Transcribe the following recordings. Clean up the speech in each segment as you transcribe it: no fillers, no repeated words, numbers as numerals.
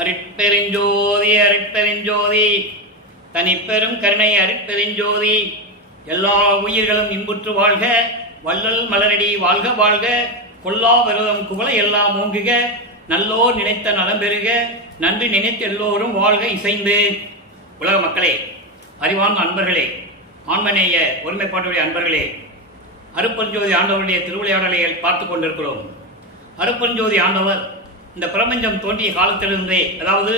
அருட்பெருஞ்சோதி அருட்பெருஞ்சோதி தனிப்பெரும் கருணை அருட்பெருஞ்சோதி. எல்லா உயிர்களும் இன்புற்று வாழ்க, வள்ளல் மலரடி வாழ்க வாழ்க, கொல்லா விரதம் குவளை எல்லாம் ஓங்குக, நல்லோர் நினைத்த நலம் பெறுக, நன்றி நினைத்து எல்லோரும் வாழ்க இசைந்து. உலக மக்களே, அறிவார்ந்த அன்பர்களே, ஆன்மநேய ஒருமைப்பாட்டுடைய அன்பர்களே, அருட்பெருஞ்சோதி ஆண்டவருடைய திருவிளையாடலை பார்த்து கொண்டிருக்கிறோம். அருட்பெருஞ்சோதி ஆண்டவர் இந்த பிரபஞ்சம் தோன்றிய காலத்திலிருந்தே, அதாவது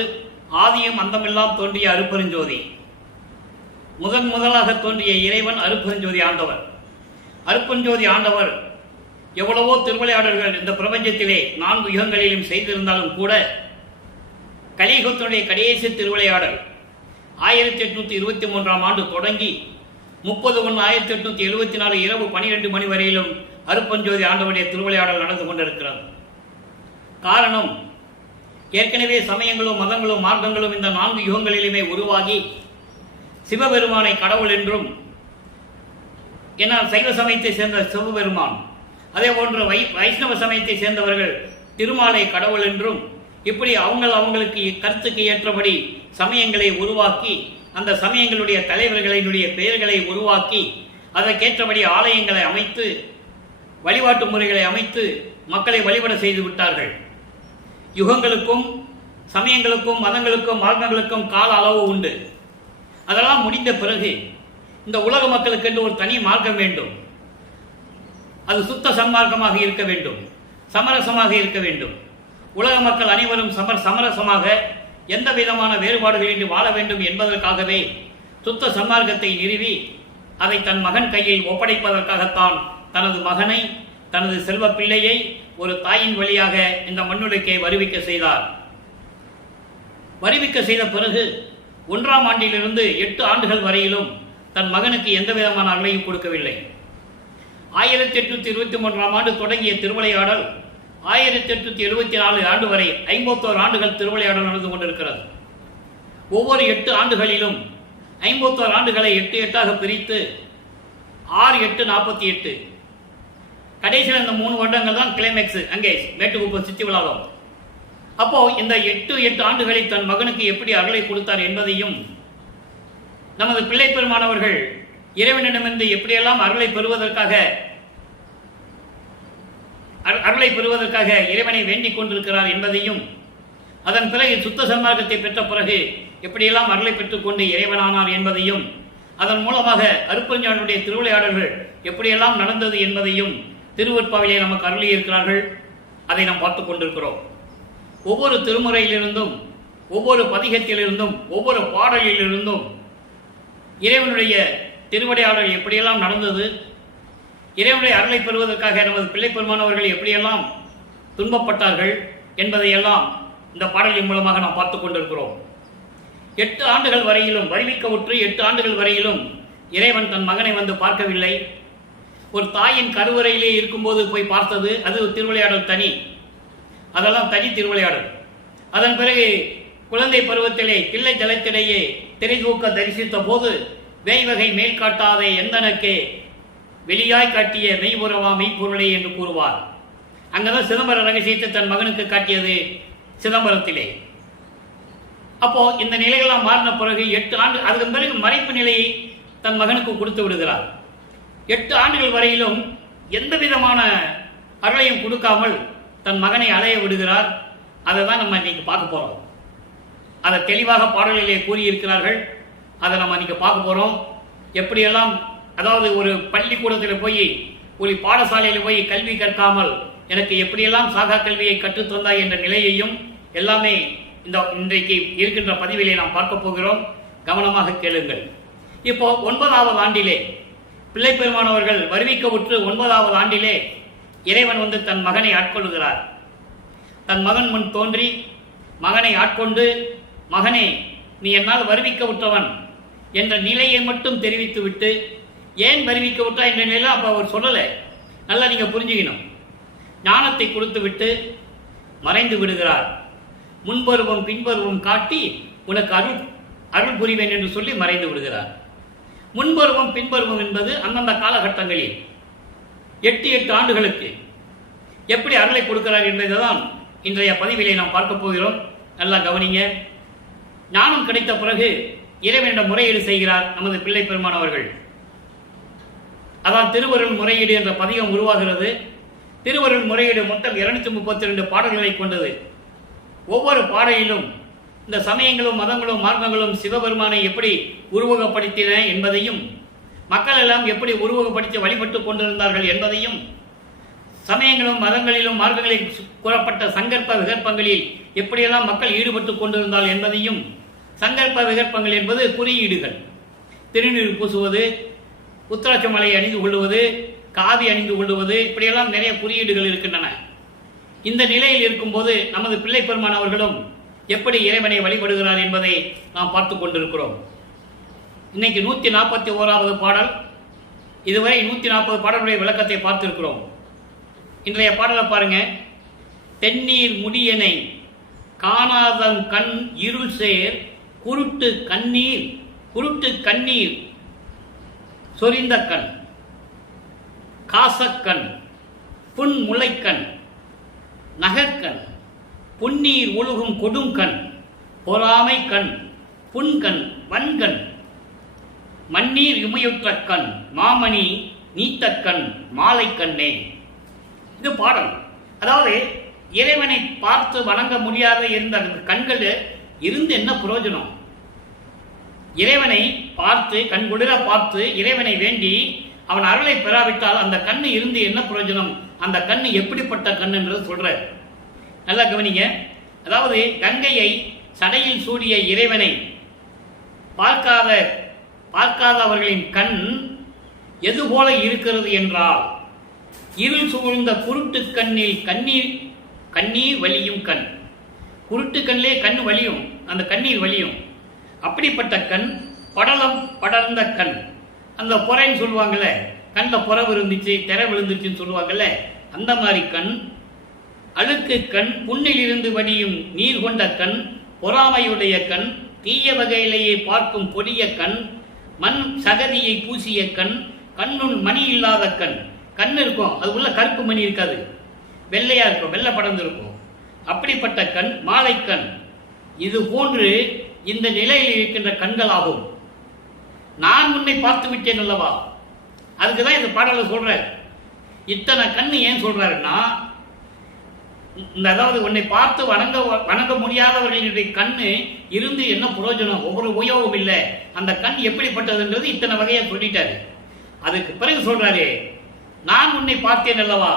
ஆதியும் அந்தமெல்லாம் தோன்றிய அருட்பெருஞ்சோதி, முதலாக தோன்றிய இறைவன் அருட்பெருஞ்சோதி ஆண்டவர். அருட்பெருஞ்சோதி ஆண்டவர் எவ்வளவோ திருவிளையாடல்கள் இந்த பிரபஞ்சத்திலே 4 யுகங்களிலும் செய்திருந்தாலும் கூட, கலியுகத்தினுடைய கடைசி திருவிளையாடல் 1823ஆம் ஆண்டு தொடங்கி 30/1/1874 இரவு 12 மணி வரையிலும் அருட்பெருஞ்சோதி ஆண்டவருடைய திருவிளையாடல் நடந்து கொண்டிருக்கிறது. காரணம், ஏற்கனவே சமயங்களும் மதங்களும் மார்க்கங்களும் இந்த 4 யுகங்களிலுமே உருவாகி சிவபெருமானை கடவுள் என்றும், ஏன்னா சைவ சமயத்தை சேர்ந்த சிவபெருமான், அதே போன்று வைஷ்ணவ சமயத்தை சேர்ந்தவர்கள் திருமாலை கடவுள் என்றும், இப்படி அவங்களுக்கு கருத்துக்கு ஏற்றபடி சமயங்களை உருவாக்கி, அந்த சமயங்களுடைய தலைவர்களினுடைய பெயர்களை உருவாக்கி, அதற்கேற்றபடி ஆலயங்களை அமைத்து, வழிபாட்டு முறைகளை அமைத்து மக்களை வழிபட செய்து விட்டார்கள். யுகங்களுக்கும் சமயங்களுக்கும் மதங்களுக்கும் மார்க்கங்களுக்கும் கால அளவு உண்டு. அதெல்லாம் முடிந்த பிறகு இந்த உலக மக்களுக்கு என்று ஒரு தனி மார்க்கம் வேண்டும். அது சுத்த சன்மார்க்கமாக இருக்க வேண்டும், சமரசமாக இருக்க வேண்டும். உலக மக்கள் அனைவரும் சமரசமாக எந்த விதமான வேறுபாடுகளின்றி வாழ வேண்டும் என்பதற்காகவே சுத்த சன்மார்க்கத்தை நிறுவி அதை தன் மகன் கையில் ஒப்படைப்பதற்காகத்தான் தனது மகனை, தனது செல்வ பிள்ளையை ஒரு தாயின் வழியாக இந்த மண்ணுலகை வருவிக்க செய்தார். வருவிக்க செய்த பிறகு 1ஆம் ஆண்டிலிருந்து 8 ஆண்டுகள் வரையிலும் தன் மகனுக்கு எந்த விதமான அருளையும் கொடுக்கவில்லை. 1823ஆம் ஆண்டு தொடங்கிய திருவிளையாடல் 1874 ஆண்டு வரை 51 ஆண்டுகள் திருவிளையாடல் நடந்து கொண்டிருக்கிறது. ஒவ்வொரு 8 ஆண்டுகளிலும் 51 ஆண்டுகளை 8 8ஆக பிரித்து 6 8 48, கடைசியில் இந்த 3 வருடங்கள் தான் கிளைமேக்ஸ், அங்கே மேட்டுக்குப்பம் சித்தி விழாவும். அப்போ இந்த 8 ஆண்டுகளை தன் மகனுக்கு எப்படி அருளை கொடுத்தார் என்பதையும், நமது பிள்ளை பெருமானவர்கள் இறைவனிடமிருந்து எப்படியெல்லாம் அருளை பெறுவதற்காக இறைவனை வேண்டிக் கொண்டிருக்கிறார் என்பதையும், அதன் பிறகு சுத்த சன்மார்க்கத்தை பெற்ற பிறகு எப்படியெல்லாம் அருளை பெற்றுக்கொண்டு இறைவனானார் என்பதையும், அதன் மூலமாக அருட்பெருஞ்சோதியுடைய திருவிளையாடல்கள் எப்படியெல்லாம் நடந்தது என்பதையும் திருவருட்பாவிலே நமக்கு அருளியிருக்கிறார்கள். அதை நாம் பார்த்து கொண்டிருக்கிறோம். ஒவ்வொரு திருமுறையிலிருந்தும், ஒவ்வொரு பதிகத்திலிருந்தும், ஒவ்வொரு பாடலிலிருந்தும் இறைவனுடைய திருவிளையாடல் எப்படியெல்லாம் நடந்தது, இறைவனுடைய அருளை பெறுவதற்காக நமது பிள்ளை பெருமானவர்கள் எப்படியெல்லாம் துன்பப்பட்டார்கள் என்பதையெல்லாம் இந்த பாடலின் மூலமாக நாம் பார்த்து கொண்டிருக்கிறோம். 8 ஆண்டுகள் வரையிலும் வருவிக்கவுற்று 8 ஆண்டுகள் வரையிலும் இறைவன் தன் மகனை வந்து பார்க்கவில்லை. ஒரு தாயின் கருவறையிலே இருக்கும்போது போய் பார்த்தது, அது திருவிளையாடல் தனி, அதெல்லாம் தனி திருவிளையாடல். அதன் பிறகு குழந்தை பருவத்திலே பிள்ளை ஜலத்திலேயே திரைதூக்க தரிசித்த போது வேய்வகை மேல் காட்டாதே எந்தனக்கே வெளியாய் காட்டிய மெய்புறவா மெய்ப்பொருளே என்று கூறுவார். அங்கதான் சிதம்பர ரகசியத்தை தன் மகனுக்கு காட்டியது சிதம்பரத்திலே. அப்போ இந்த நிலைகள்லாம் மாறின பிறகு 8 ஆண்டு, அதுக்கு பிறகு மறைப்பு நிலையை தன் மகனுக்கு கொடுத்து விடுகிறார். 8 ஆண்டுகள் வரையிலும் எந்த விதமான அருளையும் கொடுக்காமல் தன் மகனை அலைய விடுகிறார். அதை தான் நம்ம இன்னைக்கு பார்க்க போறோம். அதை தெளிவாக பாடலிலே கூறியிருக்கிறார்கள். அதை நம்ம இன்னைக்கு பார்க்க போறோம். எப்படியெல்லாம், அதாவது ஒரு பள்ளிக்கூடத்தில் போய், ஒரு பாடசாலையில் போய் கல்வி கற்காமல் எனக்கு எப்படியெல்லாம் சாகா கல்வியை கற்றுத்தந்தாய் என்ற நிலையையும் எல்லாமே இன்றைக்கு இருக்கின்ற பதிவிலே நாம் பார்க்க போகிறோம். கவனமாக கேளுங்கள். இப்போ 9வது ஆண்டிலே பிள்ளை பெருமானவர்கள் வருவிக்கவுற்று 9வது ஆண்டிலே இறைவன் வந்து தன் மகனை ஆட்கொள்கிறார். தன் மகன் முன் தோன்றி மகனை ஆட்கொண்டு, மகனே நீ என்னால் வருவிக்க விட்டவன் என்ற நிலையை மட்டும் தெரிவித்து விட்டு, ஏன் வருவிக்க விட்டா என்ற நிலை அப்போ அவர் சொல்லலை, நல்லா நீங்க புரிஞ்சுக்கணும். ஞானத்தை கொடுத்து விட்டு மறைந்து விடுகிறார். முன்பருவம் பின்பருவம் காட்டி உனக்கு அருள் புரிவேன் என்று சொல்லி மறைந்து விடுகிறார். முன்பருவம் பின்பருவம் என்பது அந்தந்த காலகட்டங்களில் 8 ஆண்டுகளுக்கு எப்படி அருளை கொடுக்கிறார் என்பதுதான் இன்றைய பதிவிலே நாம் பார்க்க போகிறோம். நல்லா கவனிங்க. ஞானம் கிடைத்த பிறகு இறைவனிடம் முறையீடு செய்கிறார் நமது பிள்ளை பெருமான் அவர்கள். அதான் திருவருள் முறையீடு என்ற பதிகம் உருவாகிறது. திருவருள் முறையீடு மொத்தம் 232 பாடல்களை கொண்டது. ஒவ்வொரு பாடலிலும் இந்த சமயங்களும் மதங்களும் மார்க்கங்களும் சிவபெருமானை எப்படி உருவகப்படுத்தின என்பதையும், மக்கள் எல்லாம் எப்படி உருவகப்படுத்தி வழிபட்டு கொண்டிருந்தார்கள் என்பதையும், சமயங்களும் மதங்களிலும் மார்க்கங்களில் கூறப்பட்ட சங்கற்ப விகற்பங்களில் எப்படியெல்லாம் மக்கள் ஈடுபட்டு கொண்டிருந்தார்கள் என்பதையும், சங்கற்ப விகற்பங்கள் என்பது குறியீடுகள், திருநீர் பூசுவது, உத்தராட்ச மலை அணிந்து கொள்வது, காவி அணிந்து கொள்வது, இப்படியெல்லாம் நிறைய குறியீடுகள் இருக்கின்றன. இந்த நிலையில் இருக்கும்போது நமது பிள்ளை பெருமான் அவர்களும் எப்படி இறைவனை வழிபடுகிறார் என்பதை நாம் பார்த்து கொண்டிருக்கிறோம். இன்னைக்கு 141வது பாடல். இதுவரை 140 பாடலுடைய விளக்கத்தை பார்த்திருக்கிறோம். இன்றைய பாடலை பாருங்க. தென்னீர் முடியனை காணாதன் கண் இருள் சேர் குருட்டு கண்ணீர் சொரிந்த கண் காசக்கண் புன் முளைக்கண் நகர்கண் புன்னீர் ஒழுகும் கொடுங்கண் பொறாமை கண் புன்கண் வன்கண் மண்ணீர் இமையுற்ற கண் மாமணி நீத்தக்கண் மாலை கண்ணே. இது பாடல். அதாவது இறைவனை பார்த்து வணங்க முடியாத இருந்த கண்கள் இருந்து என்ன பிரயோஜனம்? இறைவனை பார்த்து கண்குளிர பார்த்து இறைவனை வேண்டி அவன் அருளை பெறாவிட்டால் அந்த கண்ணு இருந்து என்ன பிரயோஜனம்? அந்த கண்ணு எப்படிப்பட்ட கண் என்றது சொல்ற. நல்லா கவனிங்க. அதாவது கங்கையை சடையில் சூடிய இறைவனை பார்க்காதவர்களின் கண் எது போல இருக்கிறது என்றால், இருள் சூழ்ந்த குருட்டு கண்ணில் கண்ணீர் வலியும் கண். குருட்டு கண்ணிலே கண் வலியும், அந்த கண்ணீர் வலியும். அப்படிப்பட்ட கண் படலம் படர்ந்த கண். அந்த பொறைன்னு சொல்லுவாங்கல்ல, கண்ணில் புற விழுந்துச்சு திரை விழுந்துச்சுன்னு சொல்லுவாங்கல்ல, அந்த மாதிரி கண். அழுக்கு கண், புண்ணிலிருந்து வடியும் நீர் கொண்ட கண், பொறாமையுடைய கண், தீய வகையிலேயே பார்க்கும் கொடிய கண், மண் சகதியை பூசிய கண், கண்ணுள் மணி இல்லாத கண். கண் இருக்கும், அது உள்ள கருப்பு மணி இருக்காது, வெள்ளையா இருக்கும், வெள்ளை படர்ந்து இருக்கும். அப்படிப்பட்ட கண் மாலை கண். இது போன்று இந்த நிலையில் இருக்கின்ற கண்களாகும். நான் உன்னை பார்த்து விட்டேன் அல்லவா, அதுக்குதான் இந்த பாடலை சொல்ற. இத்தனை கண்ணு ஏன் சொல்றாருன்னா, அதாவது உன்னை பார்த்து வணங்க முடியாதவர்களுடைய கண்ணு இருந்து என்ன பிரயோஜனம்? ஒவ்வொரு உபயோகம் இல்லை. அந்த கண் எப்படிப்பட்டதுன்றது இத்தனை வகையா சொல்லிட்டாரு. அதுக்கு பிறகு சொல்றாரு, நான் உன்னை பார்த்தேன் அல்லவா,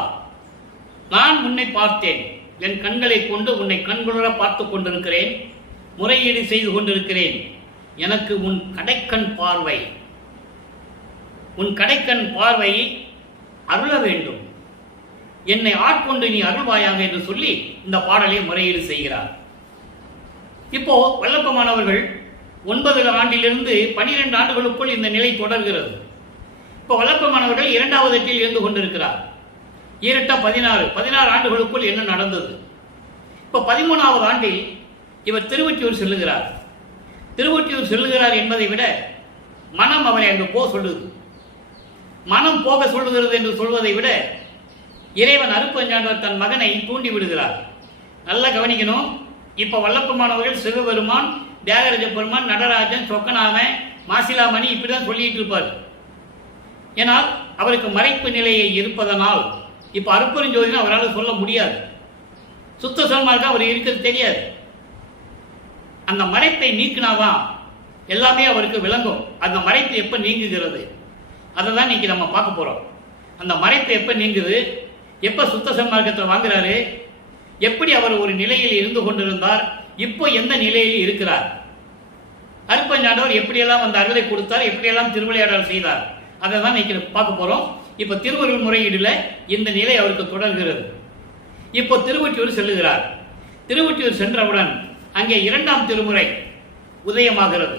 நான் உன்னை பார்த்தேன், என் கண்களை கொண்டு உன்னை கண்குளிர பார்த்து கொண்டிருக்கிறேன், முறையீடு செய்து கொண்டிருக்கிறேன். எனக்கு உன் கடைக்கண் பார்வை அருள வேண்டும், என்னை ஆட்கொண்டு நீ அருள்வாயாக என்று சொல்லி இந்த பாடலை முறையீடு செய்கிறார். இப்போ வல்லப்பமானவர்கள் 9 ஆண்டிலிருந்து 12 ஆண்டுகளுக்குள் இந்த நிலை தொடர்கிறது. இப்போ வல்லப்பமானவர்கள் 2வது எட்டில் இருந்து கொண்டிருக்கிறார். 16 ஆண்டுகளுக்குள் என்ன நடந்தது? இப்போ 13வது ஆண்டில் இவர் திருவொற்றியூர் செல்லுகிறார். திருவொற்றியூர் செல்லுகிறார் என்பதை விட மனம் அவரை அங்கு போக சொல்லுது. மனம் போக சொல்லுகிறது என்று சொல்வதை விட இறைவன் அருட்பெருஞ்சாண்டவர் தன் மகனை தூண்டி விடுகிறார். நல்லா கவனிக்கணும். இப்ப வல்லப்பமானவர்கள் சிவபெருமான், தியாகராஜ பெருமான், நடராஜன், சொக்கநாதன், மாசிலாமணி இப்படிதான் சொல்லிட்டு இருப்பார். ஏனால் அவருக்கு மறைப்பு நிலையை இருப்பதனால் இப்ப அருட்பெருஞ்சோதின்னு அவரால் சொல்ல முடியாது. சுத்த சன்மார்க்கம் அவர் இருக்கிறது தெரியாது. அந்த மறைப்பை நீக்கினாதான் எல்லாமே அவருக்கு விளங்கும். அந்த மறைப்பு எப்ப நீங்குகிறது அதை தான் இன்னைக்கு நம்ம பார்க்க போறோம். அந்த மறைப்பு எப்ப நீங்குது, எப்ப சுத்த சன்மார்க்கத்தை வாங்குறாரு, எப்படி அவர் ஒரு நிலையில் இருந்து கொண்டிருந்தார், இப்போ எந்த நிலையில் இருக்கிறார், அருட்பெருஞ்சாண்டவர் எப்படியெல்லாம் அந்த அருளை கொடுத்தார், எப்படியெல்லாம் திருவிளையாடல் செய்தார், அதை தான் இன்னைக்கு பார்க்க போறோம். இப்ப திருவருள் முறையீடுல இந்த நிலை அவருக்கு தொடர்கிறது. இப்போ திருவொற்றியூர் செல்லுகிறார். திருவொற்றியூர் சென்றவுடன் அங்கே 2ஆம் திருமுறை உதயமாகிறது.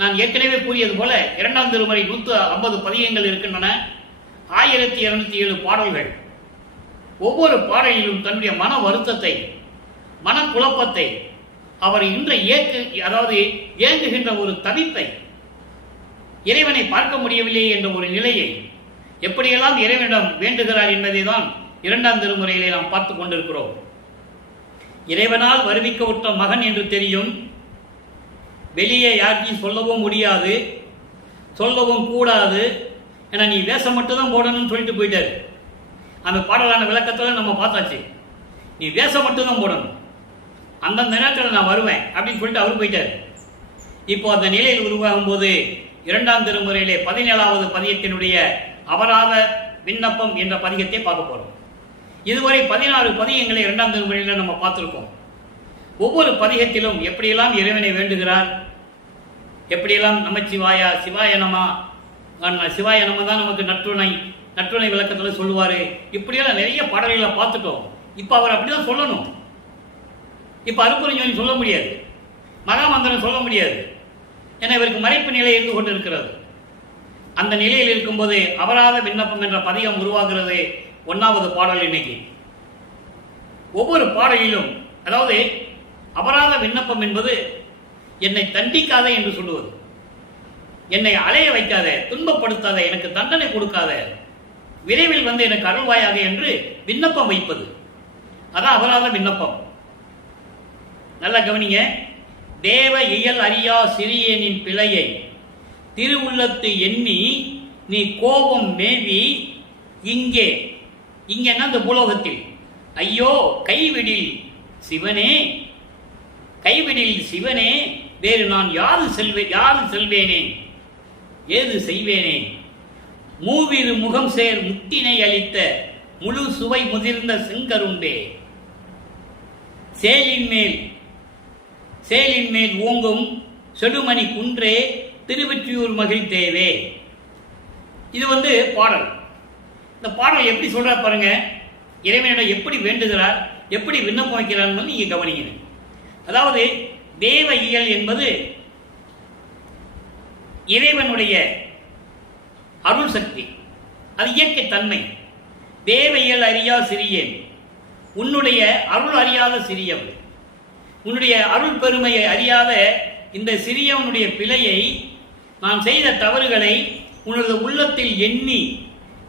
நான் ஏற்கனவே கூறியது போல 2ஆம் திருமுறை 150 பதிகங்கள் இருக்கின்றன. 1207 பாடல்கள். ஒவ்வொரு பாடலிலும் தன்னுடைய மன வருத்தத்தை, மன குழப்பத்தை, அவர் இன்ற ஏங்குகின்ற ஒரு தவிப்பை, இறைவனை பார்க்க முடியவில்லை என்ற ஒரு நிலையை எப்படியெல்லாம் இறைவனிடம் வேண்டுகிறார் என்பதை தான் 2ஆம் திருமுறையிலே நாம் பார்த்து கொண்டிருக்கிறோம். இறைவனால் வருவிக்க விட்ட மகன் என்று தெரியும். வெளியே யாருக்கும் சொல்லவும் முடியாது, சொல்லவும் கூடாது. ஏன்னா நீ வேஷம் மட்டும்தான் போடணும்னு சொல்லிட்டு போயிட்டாரு. அந்த பாடலான விளக்கத்தில் நம்ம பார்த்தாச்சு. நீ வேஷம் மட்டும்தான் போடணும், அந்தந்த நேரத்தில் நான் வருவேன் அப்படின்னு சொல்லிட்டு அவர் போயிட்டார். இப்போ அந்த நிலையில் உருவாகும் போது 2ஆம் திருமுறையிலே 17வது பதிகத்தினுடைய அபராத விண்ணப்பம் என்ற பதிகத்தை பார்க்க போறோம். இதுவரை 16 பதிகங்களை 2ஆம் திருமுறையில் நம்ம பார்த்திருக்கோம். ஒவ்வொரு பதிகத்திலும் எப்படியெல்லாம் இறைவனை வேண்டுகிறார், எப்படியெல்லாம் நமச்சிவாயா சிவாய நம, சிவாய நம தான் நமக்கு நற்றுணை விளக்கத்தில் சொல்லுவாரு. இப்படியெல்லாம் நிறைய பாடல்களை பார்த்துட்டோம். இப்போ அவர் அப்படிதான் சொல்லணும். இப்போ அருப்புரஞ்சோதி சொல்ல முடியாது, மகாமந்திரம் சொல்ல முடியாது. ஏன்னா இவருக்கு மறைப்பு நிலை இருந்து கொண்டிருக்கிறது. அந்த நிலையில் இருக்கும்போது அபராத விண்ணப்பம் என்ற பதிகம் உருவாகிறது. 1வது பாடல் இன்னைக்கு. ஒவ்வொரு பாடலிலும் அதாவது அபராத விண்ணப்பம் என்பது என்னை தண்டிக்காத என்று சொல்லுவது, என்னை அலைய வைக்காத, துன்பப்படுத்தாத, எனக்கு தண்டனை கொடுக்காத, விரைவில் வந்து எனக்கு அருள்வாயாக என்று விண்ணப்பம் வைப்பது. அதான் அபராத விண்ணப்பம். நல்லா கவனிங்க. தேவ இயல் அறியா சிறியனின் பிழையை திருவுள்ளத்து எண்ணி நீ கோபம் மேவி இங்கே இங்கன்னா இந்த பூலோகத்தில் ஐயோ கைவிடில் சிவனே, கைவிடில் சிவனே, வேறு நான் யாரு செல்வேனே, ஏது செய்வேனே, மூவிரு முகம் சேர் முத்தினை அளித்த முழு சுவை முதிர்ந்த செங்கரும்பே, சேலின் மேல் ஓங்கும் செடுமணி குன்றே திருவெற்றியூர் மகிழ் தேவே. இது வந்து பாடல். இந்த பாடல் எப்படி சொல்றார் பாருங்க. இறைவனிடம் எப்படி வேண்டுகிறார், எப்படி விண்ணப்பம் வைக்கிறார் நீங்க கவனிக்கணும். அதாவது தேவ இயல் என்பது இறைவனுடைய அருள் சக்தி, அது இயற்கை தன்மை. தேவ இயல் அறியா சிறியேன், உன்னுடைய அருள் அறியாத சிறியவன், உன்னுடைய அருள் பெருமையை அறியாத இந்த சிறியவனுடைய பிழையை, நான் செய்த தவறுகளை உனது உள்ளத்தில் எண்ணி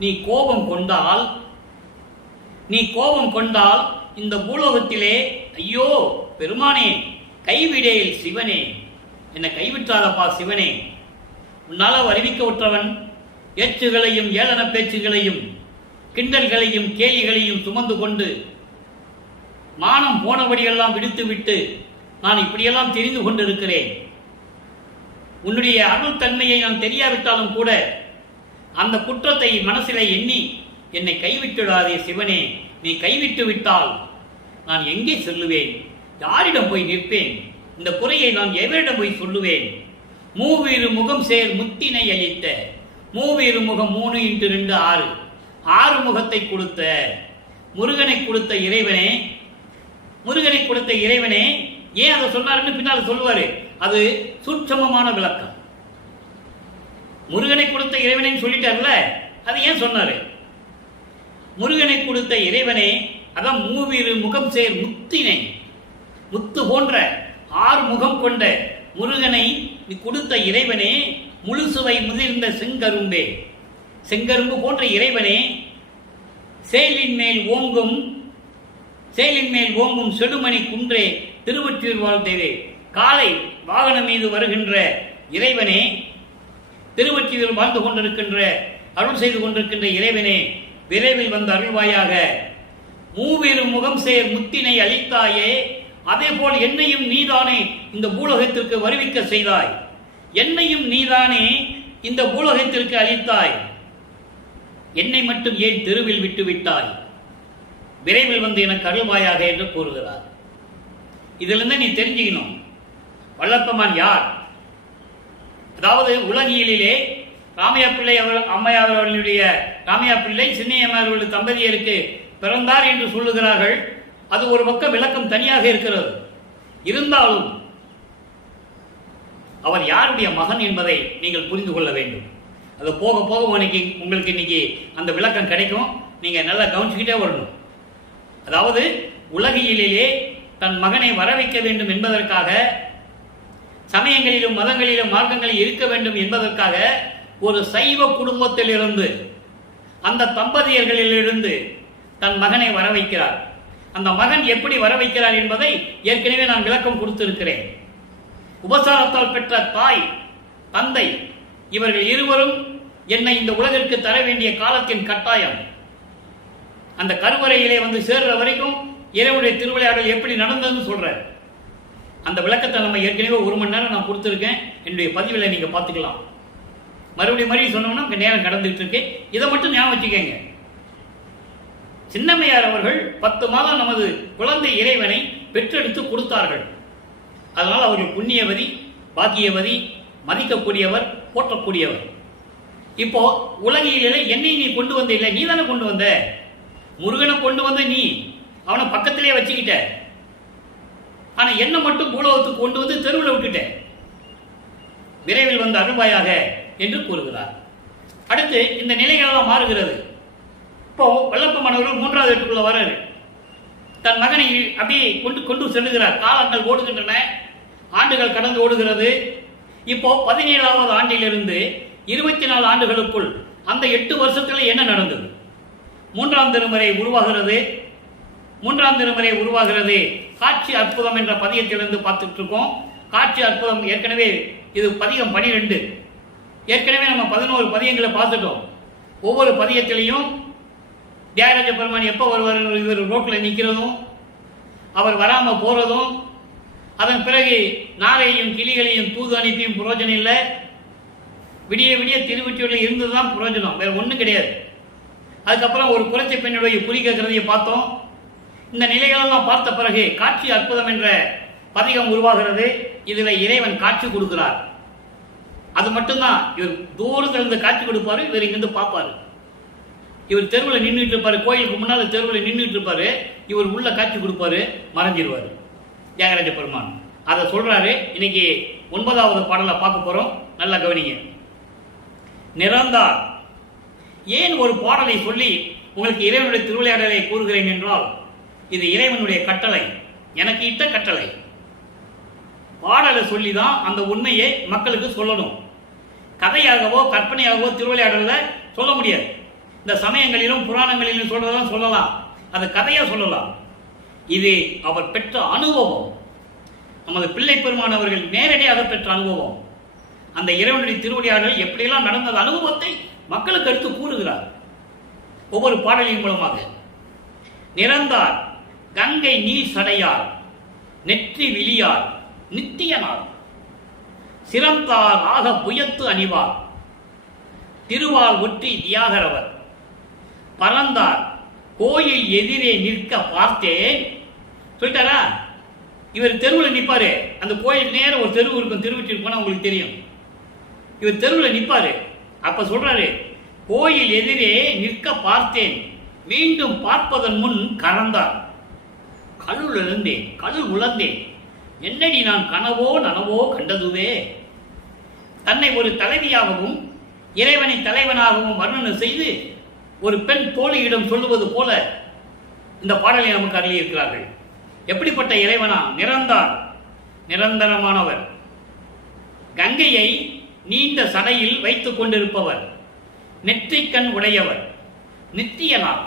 நீ கோபம் கொண்டால் இந்த பூலோகத்திலே ஐயோ பெருமானே, கைவிடேல் சிவனே, என்னை கைவிட்டாதப்பா சிவனே, உன்னால அறிவிக்க விட்டவன் ஏச்சுகளையும் ஏளன பேச்சுகளையும் கிண்டல்களையும் கேலிகளையும் சுமந்து கொண்டு மானம் போனபடியெல்லாம் விடுத்துவிட்டு நான் இப்படியெல்லாம் தெரிந்து கொண்டிருக்கிறேன். உன்னுடைய அருள் தன்மையை நான் தெரியாவிட்டாலும் கூட அந்த குற்றத்தை மனசிலே எண்ணி என்னை கைவிட்டுடாதே சிவனே, நீ கைவிட்டு விட்டால் நான் எங்கே சொல்லுவேன், யாரிடம் போய் நிற்பேன், இந்த குறையை நான் எவரிடம் போய் சொல்லுவேன். மூவீரு முகம் சேர் முத்தினை அளித்த, மூவீரு முகம் 3x2 6, 6 முகத்தை கொடுத்த முருகனை கொடுத்த இறைவனே, ஏன் அதை சொன்னாருன்னு பின்னால் சொல்லுவாரு. அது சூட்சமமான விளக்கம். முருகனை கொடுத்த இறைவனை சொல்லிட்டார்ல, அது ஏன் சொன்னாரு? முருகனை கொடுத்த இறைவனே, அதான் மூவிரு முகம் சேர் முத்தினை, முத்து போன்ற 6 முகம் கொண்ட முருகனை நீ கொடுத்த இறைவனே, முழு சுவை முதிர்ந்த செங்கரும்பே, செங்கரும்பு போன்ற இறைவனே, சேலின் மேல் ஓங்கும் செடுமணி குன்றே திருவொற்றியூர் வாழ்த்தேவே, காலை வாகனம் மீது வருகின்ற இறைவனே, திருவொற்றியூர் வாழ்ந்து கொண்டிருக்கின்ற அருள் செய்து கொண்டிருக்கின்ற இறைவனே, விரைவில் வந்து அருள்வாயாக. மூவேறு முகம் சேர் முத்தினை அளித்தாயே, அதே போல் என்னையும் நீதானே இந்த பூலோகத்திற்கு வருவிக்க செய்தாய், என்னையும் நீதானே இந்த பூலோகத்திற்கு அளித்தாய், என்னை மட்டும் ஏன் தெருவில் விட்டு விட்டாய், விரைவில் வந்து எனக்கு அருள்வாயாக என்று கூறுகிறார். இதிலிருந்து நீ தெரிஞ்சுக்கணும் வல்லப்பமான் யார். அதாவது உலகியலிலே ராமையா பிள்ளை அம்மையார் அவர்களுடைய ராமையா பிள்ளை சின்னையம்மாருடைய தம்பதியருக்கு பிறந்தார் என்று சொல்லுகிறார்கள். அது ஒரு பக்கம் விளக்கம் தனியாக இருக்கிறது. இருந்தாலும் அவர் யாருடைய மகன் என்பதை நீங்கள் புரிந்து கொள்ள வேண்டும். அது போக போக உங்களுக்கு இன்னைக்கு அந்த விளக்கம் கிடைக்கும். நீங்க நல்லா கவனிச்சுக்கிட்டே வரணும். அதாவது உலகியலிலே தன் மகனை வர வைக்க வேண்டும் என்பதற்காக, சமயங்களிலும் மதங்களிலும் மார்க்கங்களில் இருக்க வேண்டும் என்பதற்காக ஒரு சைவ குடும்பத்திலிருந்து, அந்த தம்பதியர்களிலிருந்து தன் மகனை வர வைக்கிறார். அந்த மகன் எப்படி வர வைக்கிறார் என்பதை ஏற்கனவே நான் விளக்கம் கொடுத்திருக்கிறேன். உபசாரத்தால் பெற்ற தாய் தந்தை இவர்கள் இருவரும் என்னை இந்த உலகிற்கு தர வேண்டிய காலத்தின் கட்டாயம். அந்த கருவறையிலே வந்து சேர்ற வரைக்கும் இறைவனுடைய திருவிளையாடல் எப்படி நடந்ததுன்னு சொல்றார். அந்த விளக்கத்தை நம்ம ஏற்கனவே 1 மணி நேரம் நான் கொடுத்துருக்கேன். என்னுடைய பதிவில் நீங்க பார்த்துக்கலாம். மறுபடியும் சொன்னோம்னா நேரம் கடந்துட்டு இருக்கு. இதை மட்டும் ஞாபகம் வச்சுக்கோங்க. சின்னம்மையார் அவர்கள் 10 மாதம் நமது குழந்தை இறைவனை பெற்றெடுத்து கொடுத்தார்கள். அதனால் அவர்கள் புண்ணியவதி, பாக்கியவதி, மதிக்கக்கூடியவர், போற்றக்கூடியவர். இப்போ உலகிலே என்னை நீ கொண்டு வந்த இல்லை, நீ தானே கொண்டு வந்த. முருகனை கொண்டு வந்த நீ அவனை பக்கத்திலே வச்சுக்கிட்ட. ஆனா என்ன மட்டும் பூலோகத்துக்கு கொண்டு வந்து தெருவில் விட்டுட்ட. விரைவில் வந்து அருள்வாயாக என்று கூறுகிறார். அடுத்து இந்த நிலைகளெல்லாம் மாறுகிறது. இப்போ வல்லப்ப மாணவர்கள் 3வது இடத்துக்குள்ள வராரு. தன் மகனை அப்படியே கொண்டு செல்லுகிறார். காலங்கள் ஓடுகின்றன, ஆண்டுகள் கடந்து ஓடுகிறது. இப்போ 17வது ஆண்டிலிருந்து 24 ஆண்டுகளுக்குள் அந்த 8 வருஷத்துல என்ன நடந்தது? 3ஆம் திருமுறை உருவாகிறது. 3ஆம் திருமுறை உருவாகிறது. காட்சி அற்புதம் என்ற பதியத்திலிருந்து பார்த்துட்டு இருக்கோம். காட்சி அற்புதம் ஏற்கனவே இது பதியம் 12. ஏற்கனவே நம்ம 11 பதியங்களை பார்த்துட்டோம். ஒவ்வொரு பதியத்திலையும் தியாகராஜ பெருமான் எப்போ வருவார், இவர் ரோட்டில் நிற்கிறதும், அவர் வராம போறதும், அதன் பிறகு நாரையும் கிளிகளையும் தூது அனுப்பியும் புரோஜனம் இல்லை. விடிய விடிய திருவொற்றியூரில் இருந்ததுதான் புரோஜனம், வேற ஒன்றும் கிடையாது. அதுக்கப்புறம் ஒரு குறைச்ச பெண்ணுடைய குறி கேட்கறதையும் பார்த்தோம். இந்த நிலைகளெல்லாம் பார்த்த பிறகு காட்சி அற்புதம் என்ற பதிகம் உருவாகிறது. இதுல இறைவன் காட்சி கொடுக்கிறார். அது மட்டும்தான். இவர் தூரத்தில் இருந்து காட்சி கொடுப்பாரு, இவர் இங்கிருந்து பார்ப்பாரு. இவர் தெருவில் நின்றுட்டு இருப்பாரு, கோயிலுக்கு முன்னால் தெருவில் நின்றுட்டு இருப்பாரு. இவர் உள்ள காட்சி கொடுப்பாரு, மறைஞ்சிருவாரு தியாகராஜ பெருமான். அதை சொல்றாரு. இன்னைக்கு 9வது பாடலை பார்க்க போறோம். நல்லா கவனிங்க. நிறந்தார். ஏன் ஒரு பாடலை சொல்லி உங்களுக்கு இறைவனுடைய திருவிளையாடலை கூறுகிறேன் என்றால், இது இறைவனுடைய கட்டளை, எனக்கு இட்ட கட்டளை. பாடலை சொல்லி தான் அந்த உண்மையை மக்களுக்கு சொல்லணும். கதையாகவோ கற்பனையாகவோ திருவிளையாடல சொல்ல முடியாது. இந்த சமயங்களிலும் புராணங்களிலும் சொல்றதான் சொல்லலாம், அது கதையா சொல்லலாம். இது அவர் பெற்ற அனுபவம். நமது பிள்ளை பெருமான் அவர்கள் நேரடியாக பெற்ற அனுபவம். அந்த இறைவனுடைய திருவிளையாடல் எப்படியெல்லாம் நடந்த அனுபவத்தை மக்களுக்கு எடுத்து கூறுகிறார் ஒவ்வொரு பாடலின் மூலமாக. நிறந்தார் கங்கை நீர் சடையார், நெற்றி விழியார், நித்தியனார், சிறந்தார் ஆக புயத்து அணிவார், திருவால் ஒற்றி தியாகரவர், பறந்தார் கோயில் எதிரே நிற்க பார்த்தேன். சொல்லிட்டாரா? இவர் தெருவில் நிற்பாரு. அந்த கோயில் நேரம் ஒரு தெருவு இருக்கும், திருவொற்றியூர் போனா உங்களுக்கு தெரியும். இவர் தெருவில் நிற்பாரு. அப்ப சொல்றாரு, கோயில் எதிரே நிற்க பார்த்தேன், மீண்டும் பார்ப்பதன் முன் கறந்தார். கல்லுள் இருந்தேன், கல் உழந்தேன், என்னடி நான் கனவோ நனவோ கண்டதுவே. தன்னை ஒரு தலைவியாகவும் இறைவனை தலைவனாகவும் வர்ணனை செய்து ஒரு பெண் தோழியிடம் சொல்லுவது போல இந்த பாடலை நமக்கு அருளியிருக்கிறார்கள். எப்படிப்பட்ட இறைவனா? நிறந்தார், நிரந்தரமானவர். கங்கையை நீண்ட சடையில் வைத்துக் கொண்டிருப்பவர், நெற்றிக்கண் உடையவர், நித்தியனார்,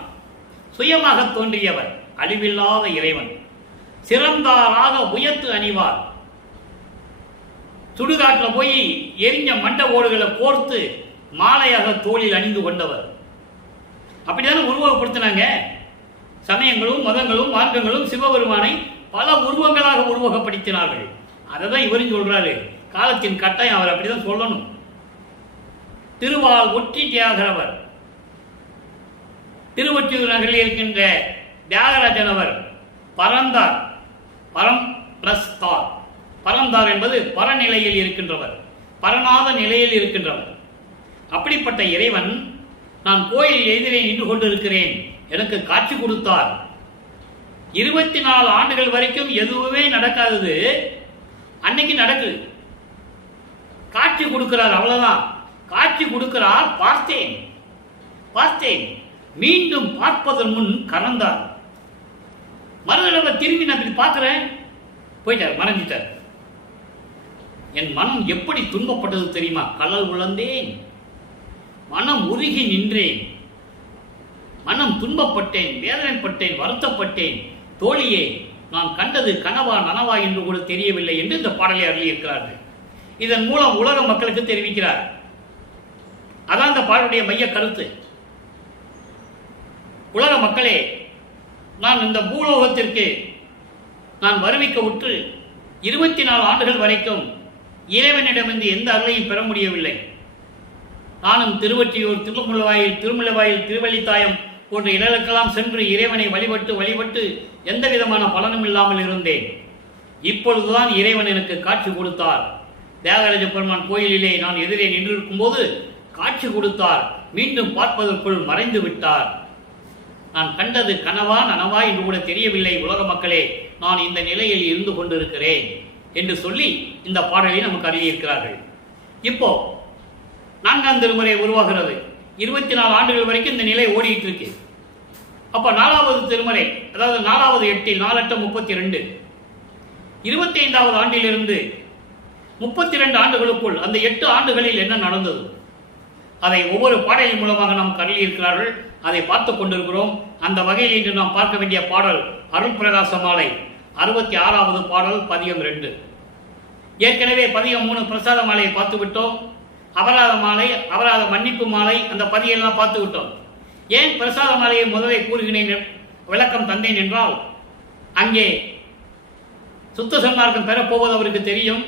சுயமாக தோன்றியவர், அழிவில்லாத இறைவன், சிறந்தாராக உயர்த்து அணிவார். சுடுகாட்டில் போய் எரிஞ்ச மண்ட ஓடுகளை கோர்த்து மாலையாக தோளில் அணிந்து கொண்டவர். அப்படித்தானே உருவகப்படுத்தினாங்க. சமயங்களும் மதங்களும் மார்க்கங்களும் சிவபெருமானை பல உருவங்களாக உருவகப்படுத்தினார்கள். அதை தான் இவரும் சொல்றாரு. காலத்தின் கட்டாயம் அவர் அப்படிதான் சொல்லணும். திருவால் ஒற்றி தியாகரவர், திருவொற்றியூர் நகரில் இருக்கின்ற தியாகராஜன் அவர் பறந்தார். பரம் பிளஸ் தார். பறந்தார் என்பது பரநிலையில் இருக்கின்றவர், பரநாத நிலையில் இருக்கின்றவர். அப்படிப்பட்ட இறைவன் நான் கோயில் எதிரே நின்று கொண்டிருக்கிறேன், எனக்கு காட்சி கொடுத்தார். 24 ஆண்டுகள் வரைக்கும் எதுவுமே நடக்காதது அன்னைக்கு நடக்குது. காட்சி கொடுக்கிறார், அவ்வளவுதான். காட்சி கொடுக்கிறார். பார்த்தேன் பார்த்தேன், மீண்டும் பார்ப்பதன் முன் கறந்தார். மறுதடவை திரும்பி நான் இப்படி பார்க்கிறேன், போயிட்டார், மறைஞ்சிட்டார். என் மனம் எப்படி துன்பப்பட்டது தெரியுமா? கலல் உழந்தேன், மனம் உருகி நின்றேன், மனம் துன்பப்பட்டேன், வேதனைப்பட்டேன், வருத்தப்பட்டேன். தோழியே, நான் கண்டது கனவா நனவா என்று கூட தெரியவில்லை என்று இந்த பாடலை அருளியிருக்கிறார்கள். இதன் மூலம் உலக மக்களுக்கு தெரிவிக்கிறார். அதான் இந்த பாடலுடைய மைய கருத்து. உலக மக்களே, நான் இந்த பூலோகத்திற்கு நான் வருவிக்க உற்று 24 ஆண்டுகள் வரைக்கும் இறைவனிடமிருந்து எந்த அருளையும் பெற முடியவில்லை. நானும் திருவொற்றியூர், திருமுல்லவாயில், திருவள்ளித்தாயம் போன்ற இடங்களுக்கெல்லாம் சென்று இறைவனை வழிபட்டு எந்த விதமான பலனும் இல்லாமல் இருந்தேன். இப்பொழுதுதான் இறைவன் எனக்கு காட்சி கொடுத்தார். தியாகராஜ பெருமான் கோயிலிலே நான் எதிரே நின்றிருக்கும் போது காட்சி கொடுத்தார். மீண்டும் பார்ப்பதற்குள் மறைந்து விட்டார். நான் கண்டது கனவா நனவா என்று கூட தெரியவில்லை. உலக மக்களே, நான் இந்த நிலையில் இருந்து கொண்டிருக்கிறேன் என்று சொல்லி இந்த பாடலை நமக்கு அருளியிருக்கிறார்கள். இப்போ 4ஆம் திருமுறை உருவாகிறது. 24 ஆண்டுகள் வரைக்கும் இந்த நிலை ஓடிட்டு இருக்கு. அப்ப 4வது திருமுறை, அதாவது 4வது 8 4×8 32, 25வது ஆண்டிலிருந்து 32 ஆண்டுகளுக்குள் அந்த 8 ஆண்டுகளில் என்ன நடந்தது, அதை ஒவ்வொரு பாடலின் மூலமாக நாம் அருளியிருக்கிறார்கள். அதை பார்த்து கொண்டிருக்கிறோம். அந்த வகையில் இன்று நாம் பார்க்க வேண்டிய பாடல் அருள் பிரகாச மாலை 66வது பாடல், பதிகம் 2. ஏற்கனவே பதிகம் 3 பிரசாத மாலையை பார்த்து விட்டோம். அபராத மாலை, அபராத மன்னிப்பு மாலை, அந்த பதியெல்லாம் பார்த்து விட்டோம். ஏன் பிரசாத மாலையை முதலே கூறுகிறேன், விளக்கம் தந்தேன் என்றால், அங்கே சுத்த சன்மார்க்கம் பெறப்போவது அவருக்கு தெரியும்.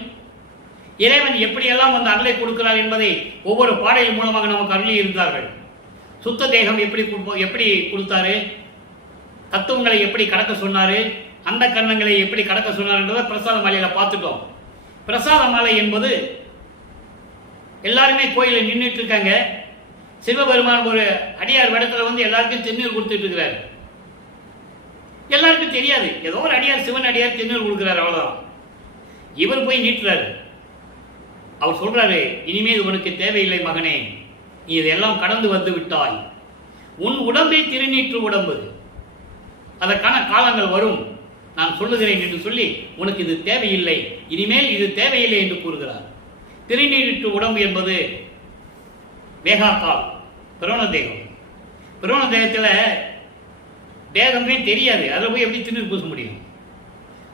இறைவன் எப்படியெல்லாம் வந்து அருளை கொடுக்கிறார் என்பதை ஒவ்வொரு பாடலின் மூலமாக நமக்கு அருளி இருந்தார்கள். சுத்த தேகம் எப்படி கொடுத்தாரு, தத்துவங்களை எப்படி கடக்க சொன்னாரு, அந்த கண்ணங்களை எப்படி கடக்க சொன்னார் என்பதை பிரசாத மாலையில பார்த்துட்டோம். பிரசாத மாலை என்பது எல்லாருமே கோயிலில் நின்றுட்டு இருக்காங்க. சிவபெருமான் ஒரு அடியார் இடத்துல வந்து எல்லாருக்கும் திருநீர் கொடுத்துட்டு இருக்கிறார். எல்லாருக்கும் தெரியாது, ஏதோ ஒரு அடியார், சிவன் அடியார் திருநீர் கொடுக்கிறார், அவ்வளவுதான். இவர் போய் நீட்டுறாரு. அவர் சொல்றாரு, இனிமேல் உனக்கு தேவையில்லை மகனே, நீ இதெல்லாம் கடந்து வந்து விட்டாய். உன் உடம்பை திருநீற்று உடம்பு, அதற்கான காலங்கள் வரும், நான் சொல்லுகிறேன் என்று சொல்லி உனக்கு இது தேவையில்லை, இனிமேல் இது தேவையில்லை என்று கூறுகிறார். திருநீற்று உடம்பு என்பது வேகாக்கால், பிரோண தேகம். பிரோண தேகத்தில் தேகமே தெரியாது, அதில் போய் எப்படி திருநீர் பூச முடியும்?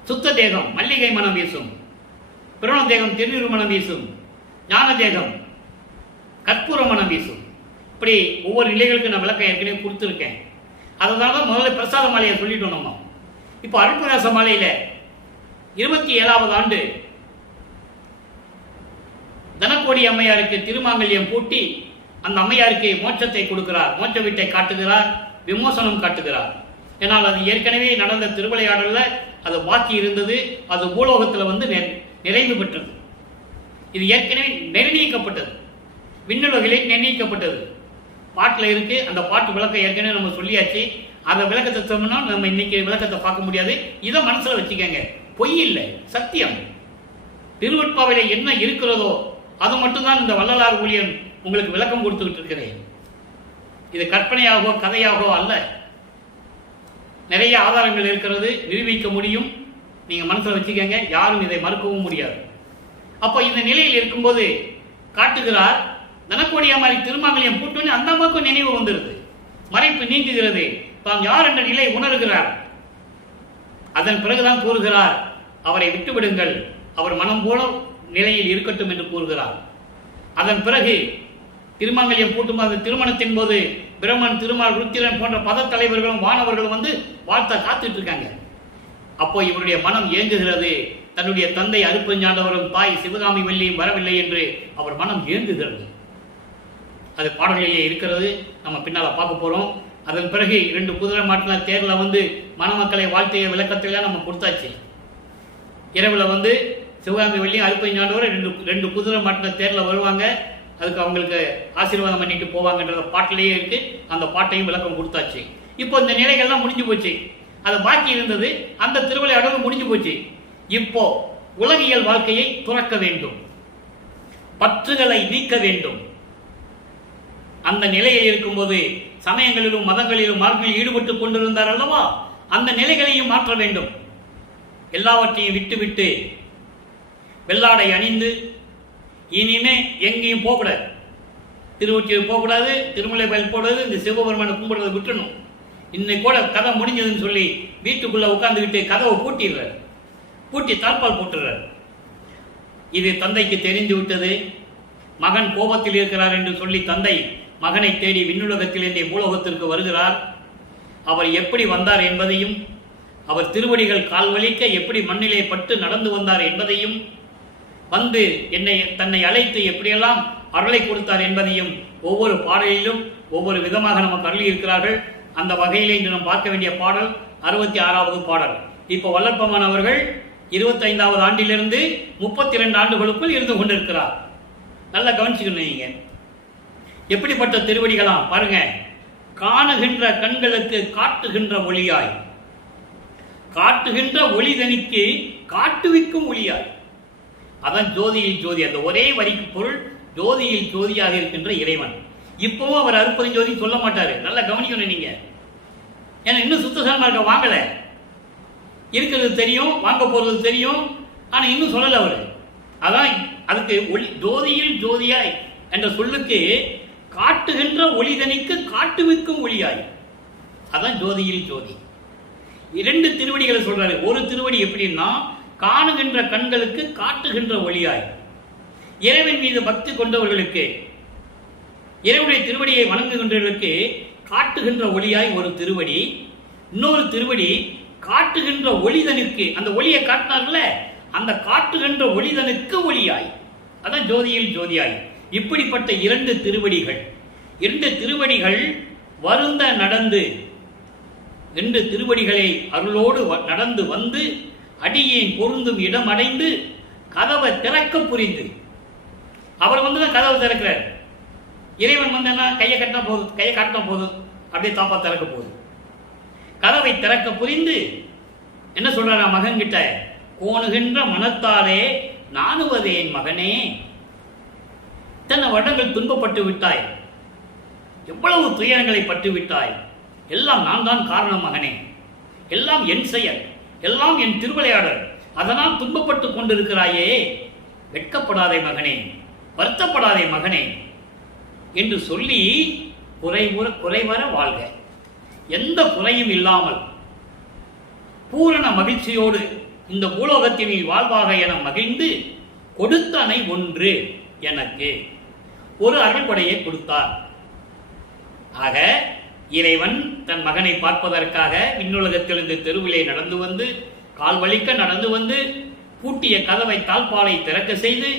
சுத்த தேகம் மல்லிகை மனம் வீசும், பிரோண தேகம் திருநீர் மனம் வீசும், ஞான தேகம் கற்பூர மனம் வீசும். இப்படி ஒவ்வொரு நிலைகளுக்கு நான் விளக்கம் ஏற்கனவே கொடுத்துருக்கேன். அதனால தான் முதல்ல பிரசாத மாலையை சொல்லிட்டோம். நம்ம இப்போ அருட்பிரகாச மாலையில 27வது ஆண்டு தனக்கோடி அம்மையாருக்கு திருமாங்கல்யம் பூட்டி அந்த அம்மையாருக்கு மோட்சத்தை கொடுக்கிறார், மோட்ச வீட்டை காட்டுகிறார், விமோசனம் காட்டுகிறார். ஏன்னால் அது ஏற்கனவே நடந்த திருவிளையாடல்ல அது பாக்கி இருந்தது, அது பூலோகத்தில் வந்து நிறைவு பெற்றது. இது ஏற்கனவே நிர்ணயிக்கப்பட்டது, விண்ணுலகிலே நிர்ணயிக்கப்பட்டது. பாட்டில் இருக்கு, அந்த பாட்டு விளக்கம் ஏற்கனவே நம்ம சொல்லியாச்சு. அந்த விளக்கத்தை சொன்னா நம்ம இன்னைக்கு விளக்கத்தை பார்க்க முடியாது. இதை மனசுல வச்சுக்கங்க, பொய் இல்லை, சத்தியம். திருவட்பாவிலே என்ன இருக்கிறதோ அது மட்டும்தான் இந்த வள்ளலார் ஊழியன் உங்களுக்கு விளக்கம் கொடுத்துக்கிட்டு இருக்கிறேன். இது கற்பனையாகவோ கதையாகவோ அல்ல. நிறைய ஆதாரங்கள் இருக்கிறது, நிரூபிக்க முடியும். நீங்க மனசுல வச்சுக்கங்க, யாரும் இதை மறுக்கவும் முடியாது. அப்ப இந்த நிலையில் இருக்கும்போது காட்டுகிறார், தனக்கோடியா மாதிரி திருமாங்கல்யம் பூட்டோன்னு அந்த அம்மாவுக்கும் நினைவு வந்துருது, மறைப்பு நீங்குகிறது, தான் யார் என்ற நிலை உணர்கிறார். அதன் பிறகுதான் கூறுகிறார், அவரை விட்டுவிடுங்கள், அவர் மனம் போல நிலையில் இருக்கட்டும் என்று கூறுகிறார். அதன் பிறகு திருமாங்கல்யம் பூட்டும் அந்த திருமணத்தின் போது பிரம்மன், திருமால், ருத்திரன் போன்ற பத தலைவர்களும் வானவர்களும் வந்து வாழ்த்த காத்துட்டு இருக்காங்க. அப்போ இவருடைய மனம் ஏங்குகிறது, தன்னுடைய தந்தை அருப்பஞ்சாண்டவரும் தாய் சிவகாமி வள்ளியும் வரவில்லை என்று அவர் மனம் ஏங்குகிறது. அது பாடலிலே இருக்கிறது, நம்ம பின்னால பார்க்க போறோம். அதன் பிறகு 2 குதிரை மாட்டின தேர்ல வந்து மணமக்களை வாழ்த்தைய விளக்கத்திலாம் நம்ம கொடுத்தாச்சு. இரவுல வந்து சிவகாமி வள்ளி அருப்பஞ்சாண்டவர் 2 குதிரை மாட்டின தேர்ல வருவாங்க, அதுக்கு அவங்களுக்கு ஆசீர்வாதம் பண்ணிட்டு போவாங்கன்றத பாட்டிலேயே இருக்கு. அந்த பாட்டையும் விளக்கம் கொடுத்தாச்சு. இப்போ இந்த நிலைகள்லாம் முடிஞ்சு போச்சு, அது பாக்கி இருந்தது, அந்த திருவிளையாடல் முடிஞ்சு போச்சு. இப்போ உலகியல் வாழ்க்கையை துறக்க வேண்டும், பற்றுகளை நீக்க வேண்டும். அந்த நிலையில் இருக்கும்போது சமயங்களிலும் மதங்களிலும் மார்பில் ஈடுபட்டு கொண்டிருந்தார் அல்லவா, அந்த நிலைகளையும் மாற்ற வேண்டும். எல்லாவற்றையும் விட்டுவிட்டு வெள்ளாடை அணிந்து இனிமே எங்கேயும் போகக்கூடாது, திருவொற்றியூர் போகக்கூடாது, திருமலை கோயில் போடுறது, இந்த சிவபெருமானை கும்பிடுறதை விட்டுணும். இன்னைக்கு கூட கதை முடிஞ்சதுன்னு சொல்லி வீட்டுக்குள்ள உட்கார்ந்துக்கிட்டு கதவை பூட்டிடுறார், பூட்டி தாழ்பால் போட்டுறார். இது தந்தைக்கு தெரிந்து விட்டது. மகன் கோபத்தில் இருக்கிறார் என்று சொல்லி தந்தை மகனை தேடி விண்ணுலகத்திலிருந்தே பூலோகத்திற்கு வருகிறார். அவர் எப்படி வந்தார் என்பதையும், அவர் திருவடிகள் கால்வலிக்க எப்படி மண்ணிலே பட்டு நடந்து வந்தார் என்பதையும், வந்து தன்னை அழைத்து எப்படியெல்லாம் அருளை கொடுத்தார் என்பதையும் ஒவ்வொரு பாடலிலும் ஒவ்வொரு விதமாக நமக்கு அருளி இருக்கிறார்கள். அந்த வகையிலே இன்று நாம் பார்க்க வேண்டிய பாடல் 66வது பாடல். இப்போ வல்லற்பமான் அவர்கள் 25வது ஆண்டிலிருந்து 32 ஆண்டுகளுக்குள் இருந்து கொண்டிருக்கிறார். நல்லா கவனிச்சுக்கணும். நீங்க எப்படிப்பட்ட திருவடிகளாம் பாருங்க. காணுகின்ற கண்களுக்கு காட்டுகின்ற ஒளியாய், காட்டுகின்ற ஒளிதனிக்கு காட்டுவிக்கும் ஒளியாய். அதான் ஜோதியில் ஜோதி. அந்த ஒரே வரிக்கு பொருள் ஜோதியில் ஜோதியாக இருக்கின்ற இறைவன். இப்பவும் அவர் அருட்பெருஞ்சோதி சொல்ல மாட்டாரு. நல்லா கவனிக்கணும் நீங்க. ஏன்னா இன்னும் சுத்த சன்மார்க்கம் வாங்கல. இருக்கிறது தெரியும், வாங்க போறது தெரியும், ஆனா இன்னும் சொல்லல அவரு. அதான் அதுக்கு ஒளி ஜோதியில் ஜோதியாய் என்ற சொல்லுக்கு காட்டுகின்ற ஒளிதனிக்கு காட்டுவிக்கும் ஒளியாய். அதான் ஜோதியில் ஜோதி. 2 திருவடிகளை சொல்றாரு. ஒரு திருவடி எப்படின்னா காணுகின்ற கண்களுக்கு காட்டுகின்ற ஒளியாய். இறைவன் மீது பக்தி கொண்டவர்களுக்கு, இறைவனுடைய திருவடியை வணங்குகின்றவர்களுக்கு காட்டுகின்ற ஒளியாய் ஒரு திருவடி. இன்னொரு திருவடி காட்டுகின்ற ஒளிதனுக்கு, அந்த ஒளியை காட்டினார்ல, அந்த காட்டுகின்ற ஒளிதனுக்கு ஒளியாய். அதான் ஜோதியில் ஜோதியாய். இப்படிப்பட்ட 2 திருவடிகள், 2 திருவடிகள் வருந்த நடந்து, 2 திருவடிகளை அருளோடு நடந்து வந்து அடியேன் பொருந்தும் இடம் அடைந்து கதவை திறக்க புரிந்து. அவர் வந்துதான் கதவை திறக்கிறார். இறைவன் வந்து என்ன, கையை கட்டினா போதும், கையை காட்டினா போதும், அப்படியே தாப்பா திறக்க போதும். கதவை திறக்க புரிந்து என்ன சொல்றாரா மகன் கிட்ட, கோணுகின்ற மனத்தாலே நானுவதேன் மகனே, இத்தனை வருடங்கள் துன்பப்பட்டு விட்டாய், எவ்வளவு துயரங்களை பட்டு விட்டாய், எல்லாம் நான் தான் காரணம் மகனே, எல்லாம் என் செயல், எல்லாம் என் திருவிளையாடல், அதனால் துன்பப்பட்டு கொண்டிருக்கிறாயே, வெட்கப்படாதே மகனே, வருத்தப்படாதே மகனே என்று சொல்லி குறைவர வாழ்க, எந்த குறையும் இல்லாமல் பூரண மகிழ்ச்சியோடு இந்த பூலோகத்தின் வாழ்வாக என மகிழ்ந்து கொடுத்தனை ஒன்று எனக்கு ஒரு அருள்படையை கொடுத்தார். ஆக இறைவன் தன் மகனை பார்ப்பதற்காக விண்ணுலகத்திலிருந்து தெருவிலே நடந்து வந்து, கால் வலிக்க நடந்து வந்து, பூட்டிய கதவை தாழ்பாலை திறக்க செய்து,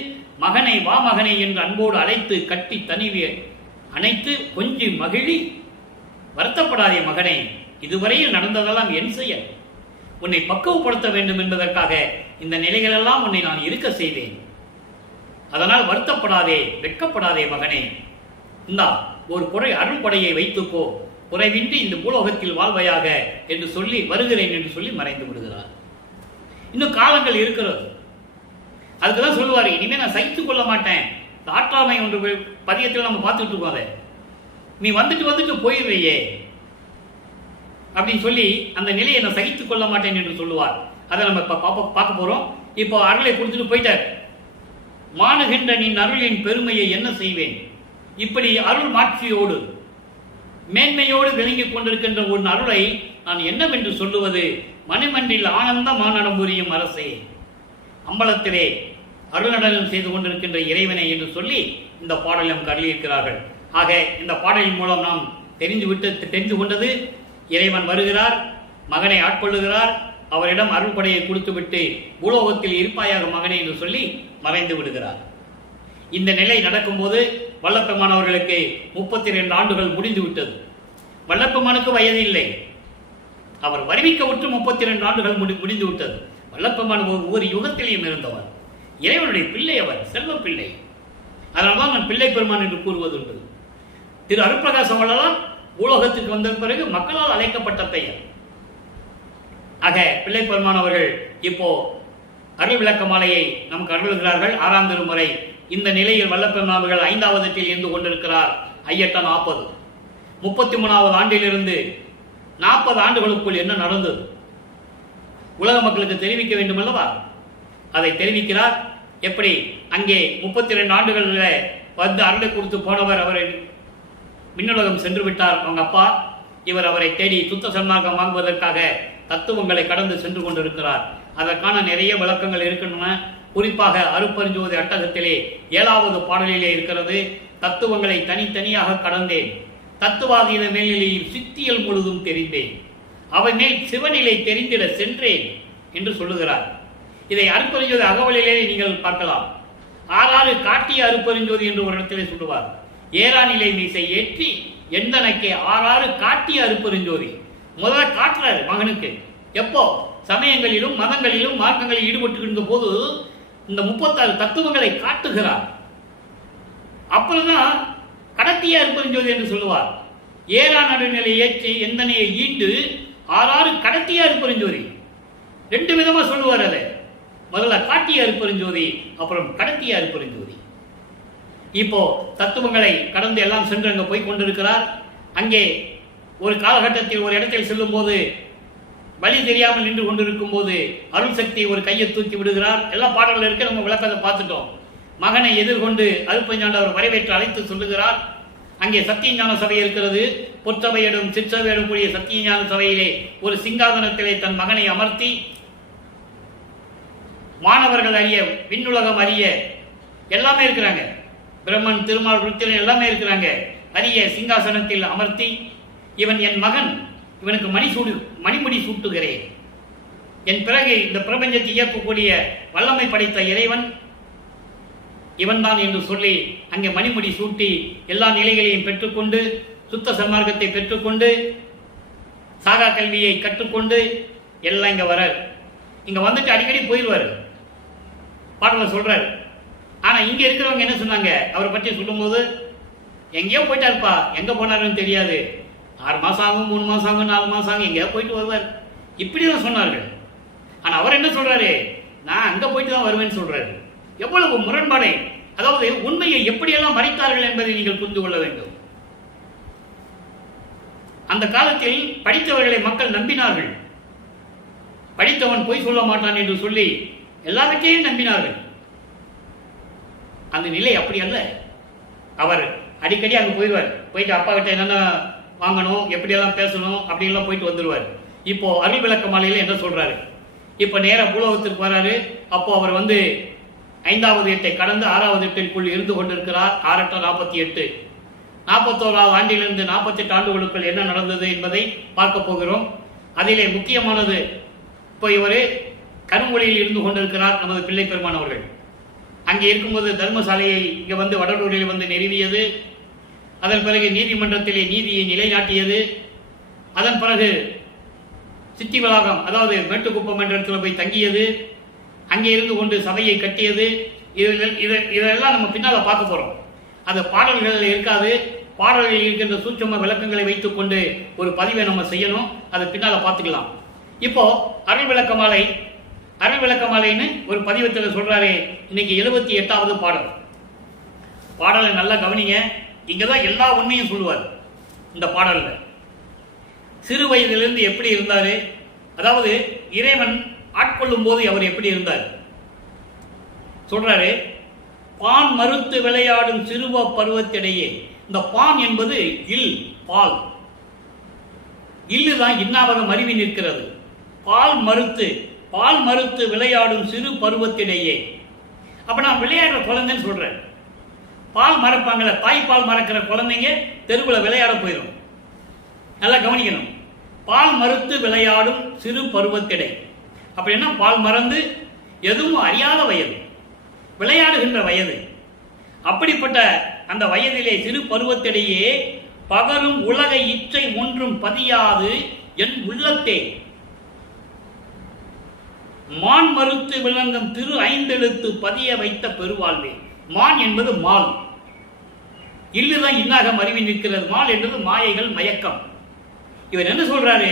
மகனை வா மகனை என்று அன்போடு அழைத்து கட்டி தனிவே அணைத்து கொஞ்சி மகிழி, வருத்தப்படாதே மகனே, இதுவரையில் நடந்ததெல்லாம் என் செயல், உன்னை பக்குவப்படுத்த வேண்டும் என்பதற்காக இந்த நிலைகளெல்லாம் உன்னை நான் இருக்க செய்தேன், அதனால் வருத்தப்படாதே, வெட்கப்படாதே மகனே, இந்தா ஒரு குறை அருள்படையை வைத்துப்போ, குறைவின்றி இந்த பூலோகத்தில் வாழ்வையாக என்று சொல்லி வருகிறேன் என்று சொல்லி மறைந்து விடுகிறார். இன்னும் காலங்கள் இருக்கிறது. அதுக்குதான் சொல்லுவாரு, இனிமே நான் சகித்துக் கொள்ள மாட்டேன். ஆற்றாமை ஒன்று பதியத்தில் நம்ம பார்த்துட்டு இருக்கோம். அதை நீ வந்துட்டு போயிடுறியே அப்படின்னு சொல்லி அந்த நிலையை நான் சகித்துக் கொள்ள மாட்டேன் என்று சொல்லுவார். அதை நம்ம பார்க்க போறோம். இப்போ அருளை கொடுத்துட்டு போயிட்டார். மாணுகின்ற நின் அருளின் பெருமையை என்ன செய்வேன், இப்படி அருள் மாட்சியோடு மேன்மையோடு விளங்கிக் கொண்டிருக்கின்ற உன் அருளை நான் என்னவென்று சொல்லுவது, மணிமன்றில் ஆனந்த மானடம் புரியும் அரசே, அம்பலத்திலே அருள்நடனம் செய்து கொண்டிருக்கின்ற இறைவனை என்று சொல்லி இந்த பாடலும் கருளியிருக்கிறார்கள். ஆக இந்த பாடலின் மூலம் நாம் தெரிந்து கொண்டது, இறைவன் வருகிறார், மகனை ஆட்கொள்ளுகிறார், அவரிடம் அருள்படையை கொடுத்துவிட்டு பூலோகத்தில் இருப்பாயாக மகனே என்று சொல்லி மறைந்து விடுகிறார். இந்த நிலை நடக்கும்போது வல்லப்பெருமானவர்களுக்கு 32 ஆண்டுகள் முடிந்து விட்டது. வல்லப்பெருமானுக்கு வயது இல்லை, அவர் வருவிக்க விட்டு 32 ஆண்டுகள் முடிந்து விட்டது. வல்லப்பெருமான் ஒவ்வொரு யுகத்திலையும் இருந்தவர், இறைவனுடைய பிள்ளை, அவர் செல்வ பிள்ளை. அதனால்தான் நான் பிள்ளை பெருமான் என்று கூறுவதுண்டு. திரு அருட்பிரகாசம் வள்ளலார் பூலோகத்துக்கு வந்த பிறகு மக்களால் அழைக்கப்பட்ட பெயர். ஆக பிள்ளை பெருமான் அவர்கள் இப்போ அருள் விளக்க மாலையை நமக்கு அருள்கிறார்கள். 6ஆம் திருமுறை. இந்த நிலையில் வல்லப்பெருமான் அவர்கள் 5வது இருந்து கொண்டிருக்கிறார். 40 33வது ஆண்டிலிருந்து 40 ஆண்டுகளுக்குள் என்ன நடந்தது உலக மக்களுக்கு தெரிவிக்க வேண்டும் அல்லவா, அதை தெரிவிக்கிறார். எப்படி அங்கே 32 ஆண்டுகளில் வந்து அருளை கொடுத்து போனவர் அவரை விண்ணுலகம் சென்று விட்டார் அவங்க அப்பா. இவர் அவரை தேடி சுத்த சன்மார்க்கம் வாங்குவதற்காக தத்துவங்களை கடந்து சென்று கொண்டிருக்கிறார். அதற்கான நிறைய விளக்கங்கள் இருக்கின்றன. குறிப்பாக அருட்பெருஞ்சோதி அட்டகத்திலே 7வது பாடலிலே இருக்கிறது. தத்துவங்களை தனித்தனியாக கடந்தேன், தத்துவாதீன மேல்நிலையில் சித்தியல் முழுதும் தெரிந்தேன், அவை மேல் சிவநிலை தெரிந்திட சென்றேன் என்று சொல்லுகிறார். இதை அருட்பெருஞ்சோதி அகவலிலே நீங்கள் பார்க்கலாம். 6 காட்டிய அருட்பெருஞ்சோதி என்று ஒரு இடத்திலே சொல்லுவார். ஏறாநிலை மீசை ஏற்றி எந்தனக்கே 6 காட்டிய அருட்பெருஞ்சோதி. முதல்ல காட்டுறாரு மகனுக்கு. எப்போ? சமயங்களிலும் மதங்களிலும் மார்க்கங்களில் ஈடுபட்டு இருந்த போது இந்த 36 தத்துவங்களை காட்டுகிறார். அப்பதான் கடத்திய அருட்பெருஞ்சோதி என்று சொல்லுவார். ஏறா நடுநிலை ஏற்றி எந்தனையை ஈண்டு 6 கடத்திய அருட்பெருஞ்சோதி. 2 விதமா சொல்லுவார். அதை முதல்ல காட்டிய அருட்பெருஞ்சோதி, அப்புறம் கடத்திய அருட்பெருஞ்சோதி. இப்போ தத்துவங்களை கடந்து எல்லாம் சென்று அங்கே போய் கொண்டிருக்கிறார். அங்கே ஒரு காலகட்டத்தில் ஒரு இடத்தில் செல்லும் போது வழி தெரியாமல் நின்று கொண்டிருக்கும் போது அருள் சக்தி ஒரு கையை தூக்கி விடுகிறார். எல்லா பாடல்கள் இருக்க நம்ம விளக்கத்தை பார்த்துட்டோம். மகனை எதிர்கொண்டு அருட்பெருஞ்சாண்டவர் வரவேற்று அழைத்து சொல்லுகிறார். அங்கே சத்தியஞான சபை இருக்கிறது. பொற்றவையிடும் சிற்றவையிடும் கூடிய சத்தியஞான சபையிலே ஒரு சிங்காதனத்திலே தன் மகனை அமர்த்தி மாணவர்கள் அறிய, விண்ணுலகம் அறிய எல்லாமே இருக்கிறாங்க. பிரம்மன், திருமால், ருத்திரன் எல்லாமே இருக்கிறாங்க. அறிய சிங்காசனத்தில் அமர்த்தி, இவன் என் மகன், இவனுக்கு மணிமுடி சூட்டுகிறேன், என் பிறகு இந்த பிரபஞ்சத்தை இயக்கக்கூடிய வல்லமை படைத்த இறைவன் இவன்தான் என்று சொல்லி அங்கே மணிமுடி சூட்டி எல்லா நிலைகளையும் பெற்றுக்கொண்டு சுத்த சன்மார்க்கத்தை பெற்றுக்கொண்டு சாகா கல்வியை கற்றுக்கொண்டு எல்லாம் இங்க வர, இங்க வந்துட்டு அடிக்கடி போயிடுவார். பாடல சொல்றாரு. ஆனா இங்க இருக்கிறவங்க என்ன சொன்னாங்க, அவரை பற்றி சொல்லும்போது, எங்கேயோ போயிட்டாருப்பா, எங்க போனாருன்னு தெரியாது, 6 மாசம் ஆகும், 3 மாசம் ஆகும், 4 மாசம் ஆகும், எங்கேயோ போயிட்டு வருவார், இப்படிதான் சொன்னார்கள். ஆனா அவர் என்ன சொல்றாரு, நான் அங்க போயிட்டு தான் வருவேன்னு சொல்றாரு. எவ்வளவு முரண்பாடை! அதாவது உண்மையை எப்படியெல்லாம் மறைத்தார்கள் என்பதை நீங்கள் புரிந்து கொள்ள வேண்டும். அந்த காலத்தில் படித்தவர்களை மக்கள் நம்பினார்கள். படித்தவன் பொய் சொல்ல மாட்டான் என்று சொல்லி எல்லாவற்றையும் நம்பினார்கள். அந்த நிலை அப்படி அல்ல. அவர் அடிக்கடி அங்கே போயிடுவார். போயிட்டு அப்பா கிட்ட என்னென்ன வாங்கணும், எப்படியெல்லாம் பேசணும், அப்படியெல்லாம் போயிட்டு வந்துடுவார். இப்போ அருள் விளக்க மாலையில் என்ன சொல்றாரு, இப்போ நேராக பூலோகத்திற்கு வராரு. அப்போ அவர் 5வது எட்டை கடந்து 6வது எட்டிற்குள் இருந்து கொண்டிருக்கிறார். 6 8 48. 41வது ஆண்டிலிருந்து 48 ஆண்டுகளுக்குள் என்ன நடந்தது என்பதை பார்க்க போகிறோம். அதிலே முக்கியமானது, இப்போ இவர் கருமொழியில் இருந்து கொண்டிருக்கிறார் நமது பிள்ளை பெருமான் அவர்கள். அங்கே இருக்கும்போது தர்மசாலையை இங்கே வடலூரில் நிறுவியது. அதன் பிறகு நீதிமன்றத்திலே நீதியை நிலைநாட்டியது. அதன் பிறகு சித்தி வளாகம், அதாவது மேட்டுக்குப்பம் என்ற இடத்துல போய் தங்கியது. அங்கே இருந்து கொண்டு சபையை கட்டியது. இதெல்லாம் நம்ம பின்னால பார்க்க போறோம். அந்த பாடல்கள் இருக்காது. பாடல்களில் இருக்கின்ற சூட்சும விளக்கங்களை வைத்துக் கொண்டு ஒரு பதிவை நம்ம செய்யணும். அதை பின்னால பார்த்துக்கலாம். இப்போ அருள் விளக்க மாலைன்னு ஒரு பதிவத்தில் சொல்றாரு. இன்னைக்கு 78வது பாடல். பாடலை நல்லா கவனிங்க. இங்கதான் எல்லா உண்மையும் சொல்லுவார். இந்த பாடல்ல சிறு வயதிலிருந்து எப்படி இருந்தாரு, அதாவது இறைவன் ஆட்கொள்ளும் போது அவர் எப்படி இருந்தார் சொல்றாரு. பான் மறுத்து விளையாடும் சிறுவ பருவத்திடையே, இந்த பான் என்பது பால், இல்லுதான் இன்னாவகம் அருவி நிற்கிறது. பால் மறுத்து விளையாடும் சிறு பருவத்திடையே. அப்ப நான் விளையாடுற குழந்தைன்னு சொல்றேன். பால் மறப்பாங்கள, தாய்ப்பால் மறக்கிற குழந்தைங்க தெருவில் விளையாட போயிடும். நல்லா கவனிக்கணும். பால் மறுத்து விளையாடும் சிறு பருவத்திடை அப்படின்னா பால் மறந்து எதுவும் அறியாத வயது, விளையாடுகின்ற வயது. அப்படிப்பட்ட அந்த வயதிலே சிறு பருவத்திடையே பகரும் உலக இச்சை ஒன்றும் பதியாது என் உள்ளத்தே மான் மறுத்து விளங்கும் திரு 5 எழுத்து பதிய வைத்த பெருவாழ்வே. மான் என்பது மால், இல்லுதான் இன்னாகம் அருவி நிற்கிறது. மால் என்பது மாயைகள், மயக்கம். இவர் என்ன சொல்றாரு,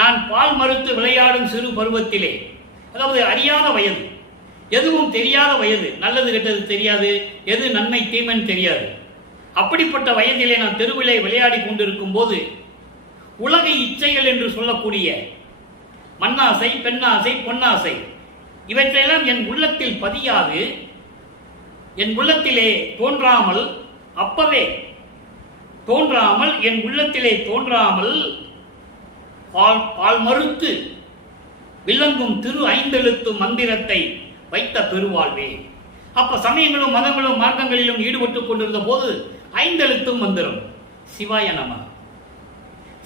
நான் பால் மறுத்து விளையாடும் சிறு பருவத்திலே, அதாவது அறியாத வயது, எதுவும் தெரியாத வயது, நல்லது கெட்டது தெரியாது, எது நன்மை தீமைன்னு தெரியாது. அப்படிப்பட்ட வயதிலே நான் தெருவிலே விளையாடி கொண்டிருக்கும் போது உலக இச்சைகள் என்று சொல்லக்கூடிய மண்ணாசை, பெண்ணாசை, பொன்னாசை இவற்றையெல்லாம் என் உள்ளத்தில் பதியாது, என் உள்ளத்திலே தோன்றாமல், அப்பவே தோன்றாமல், என் உள்ளத்திலே தோன்றாமல் பால் மறுத்து விளங்கும் திரு ஐந்தெழுத்து மந்திரத்தை வைத்த பெருவாழ்வே. அப்ப சமயங்களும் மதங்களும் மார்க்கங்களிலும் ஈடுபட்டுக் கொண்டிருந்த போது ஐந்தெழுத்தும் மந்திரம் சிவாய நம,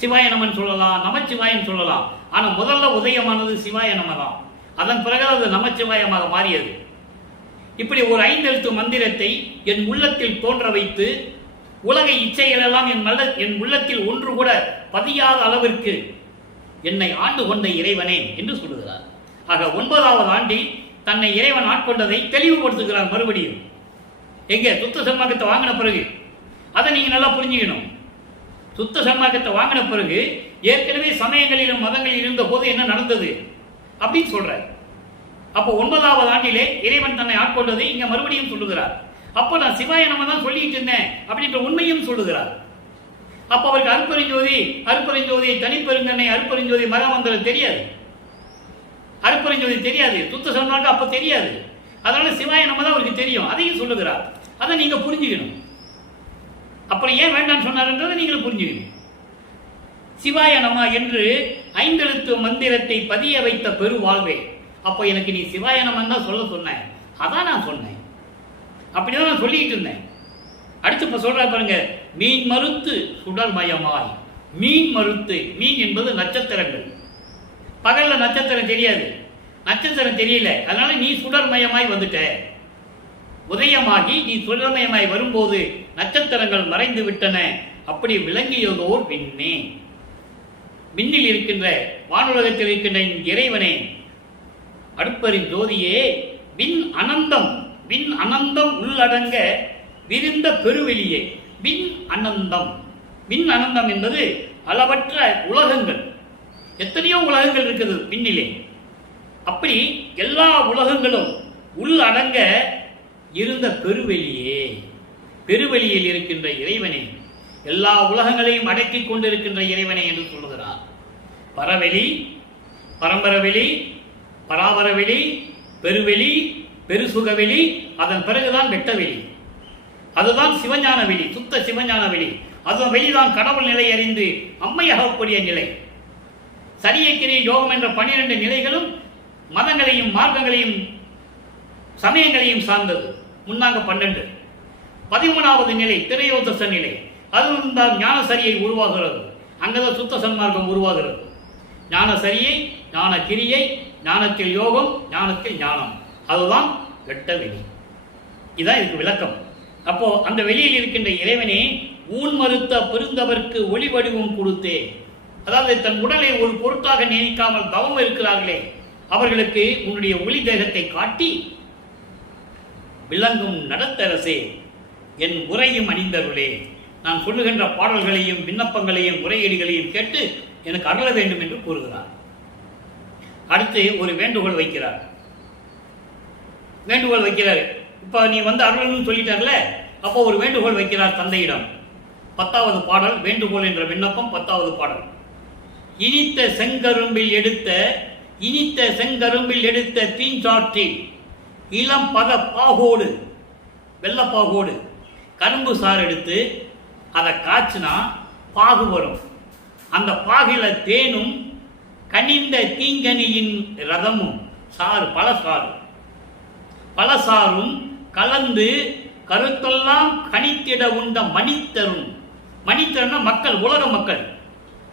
சிவாய நமன் சொல்லலாம், நமச்சிவாயன் சொல்லலாம். ஆனா முதல்ல உதயமானது சிவாய நம தான். அதன் பிறகு அது நமச்சிவாயமாக மாறியது. இப்படி ஒரு ஐந்தெழுத்து மந்திரத்தை என் உள்ளத்தில் தோன்ற வைத்து உலக இச்சைகள் எல்லாம் என் உள்ளத்தில் ஒன்று கூட பதியாத அளவிற்கு என்னை ஆண்டு கொண்ட இறைவனே என்று சொல்லுகிறார். ஆக 9வது ஆண்டில் தன்னை இறைவன் ஆட்கொண்டதை தெளிவுபடுத்துகிறார். மறுபடியும் எங்க சுத்த சன்மார்க்கத்தை வாங்கின பிறகு அதை நீங்க நல்லா புரிஞ்சுக்கணும். சுத்த சன்மார்க்கத்தை வாங்கின பிறகு ஏற்கனவே சமயங்களிலும் மதங்களில் இருந்த போது என்ன நடந்தது அப்படின்னு சொல்றார். அப்போ 9வது ஆண்டிலே இறைவன் தன்னை ஆட்கொண்டதை இங்க மறுபடியும் சொல்லுகிறார். அப்போ நான் சிவாய நம தான் சொல்லிட்டு இருந்தேன் அப்படின்ற உண்மையும் சொல்லுகிறார். அப்ப அவருக்கு அருப்பெருஞ்சோதி, அருப்பெருஞ்சோதி, தனிப்பெருங்கண்ணை, அருப்பெருஞ்சோதி மகாமந்திரம் தெரியாது, அருப்பெருஞ்சோதி தெரியாது, சுத்த சன்மார்க்கம் அப்ப தெரியாது. அதனால சிவாய நம தான் அவருக்கு தெரியும். அதையும் சொல்லுகிறார். அதை நீங்க புரிஞ்சுக்கணும். அப்புறம் ஏன் வேண்டாம்னு சொன்னார்ன்றதை நீங்கள் புரிஞ்சுக்கணும். சிவாய நம என்று ஐந்தெழுத்து மந்திரத்தை பதிய வைத்த பெருவாழ்வே. அப்போ எனக்கு நீ சிவாய நமன் தான் சொல்ல சொன்ன, அதான் நான் சொன்னேன். அப்படிதான் நான் சொல்லிட்டு இருந்தேன். அடுத்து இப்ப சொல்ற பாருங்க, மீன் மறுத்து சுடர்மயமாய். மீன் மறுத்து, மீன் என்பது நட்சத்திரங்கள். பகல்ல நட்சத்திரம் தெரியாது, நட்சத்திரம் தெரியல, அதனால நீ சுடர்மயமாய் வந்துட்ட. உதயமாகி நீ சுடர்மயமாய் வரும்போது நட்சத்திரங்கள் மறைந்து விட்டன. அப்படி விளங்கியதோர் விண்ணே, விண்ணில் இருக்கின்ற வானுலகத்தில் இருக்கின்ற இறைவனே, அடுப்பரின் ஜோதியே, விண் அனந்தம், விண் அனந்தம் உள்ளடங்க விரிந்த பெருவெளியே. விண் அனந்தம், விண் அனந்தம் என்பது அளவற்ற உலகங்கள், எத்தனையோ உலகங்கள் இருக்குது விண்ணிலே. அப்படி எல்லா உலகங்களும் உள்ளடங்க இருந்த பெருவெளியே, பெருவெளியில் இருக்கின்ற இறைவனே, எல்லா உலகங்களையும் அடக்கி கொண்டிருக்கின்ற இறைவனே என்று சொல்லுகிறார். பரவெளி, பரம்பரவெளி, பராபரவெளி, பெருவெளி, பெருசுகவெளி, அதன் பிறகுதான் வெட்டவெளி. அதுதான் சிவஞான வெளி, சுத்த சிவஞான வெளி. அது வெளிதான் கடவுள் நிலை அறிந்து அம்மையாகக்கூடிய நிலை. சரியக்கிரிய யோகம் என்ற 12 நிலைகளும் மதங்களையும் மார்க்கங்களையும் சமயங்களையும் சார்ந்தது. முன்னாங்க 12. 13வது நிலை திரையோதச நிலை. அதுவும் தான் ஞான சரியை உருவாகிறது. அங்கதான் சுத்த சன்மார்க்கம் உருவாகிறது. ஞான சரியை, ஞான கிரியை, ஞானத்தில் யோகம், ஞானத்தில் ஞானம், அதுதான் வெட்ட வெளி. இதான் இதுக்கு விளக்கம். அப்போ அந்த வெளியில் இருக்கின்ற இறைவனே, ஊன் மறுத்த பெருந்தவர்க்கு ஒளி வடிவம் கொடுத்தே. அதாவது தன் உடலை ஒரு பொருட்டாக நினைக்காமல் தவம் இருக்கிறார்களே, அவர்களுக்கு உன்னுடைய ஒளி தேகத்தை காட்டி, விளங்கும் நடத்தரசே, என் உரையும் அணிந்தருளே, நான் சொல்லுகின்ற பாடல்களையும் விண்ணப்பங்களையும் முறையீடுகளையும் கேட்டு எனக்கு அருள வேண்டும் என்று கூறுகிறார். அடுத்து ஒரு வேண்டுகோள் வைக்கிறார். வேண்டுகோள் வைக்கிறார். இப்ப நீ வந்து அருள்னு சொல்லிட்டார்ல, அப்போ ஒரு வேண்டுகோள் வைக்கிறார் தந்தையிடம். 10வது பாடல், வேண்டுகோள் என்ற விண்ணப்பம். 10வது பாடல். இனித்த செங்கரும்பில் எடுத்த, இனித்த செங்கரும்பில் எடுத்த தீஞ்சாற்றில் இளம் பத பாகோடு, வெள்ளப்பாகோடு கரும்பு சாறு எடுத்து அதை காய்ச்சினா பாகு வரும். அந்த பாகில தேனும் கனிந்த தீங்கனியின் ரதமும் சாறு, பழசாறு, பழசாரும் கலந்து கருத்தெல்லாம் கனித்திட உண்ட மணித்தரும். மணித்தரும்னா மக்கள், உலக மக்கள்,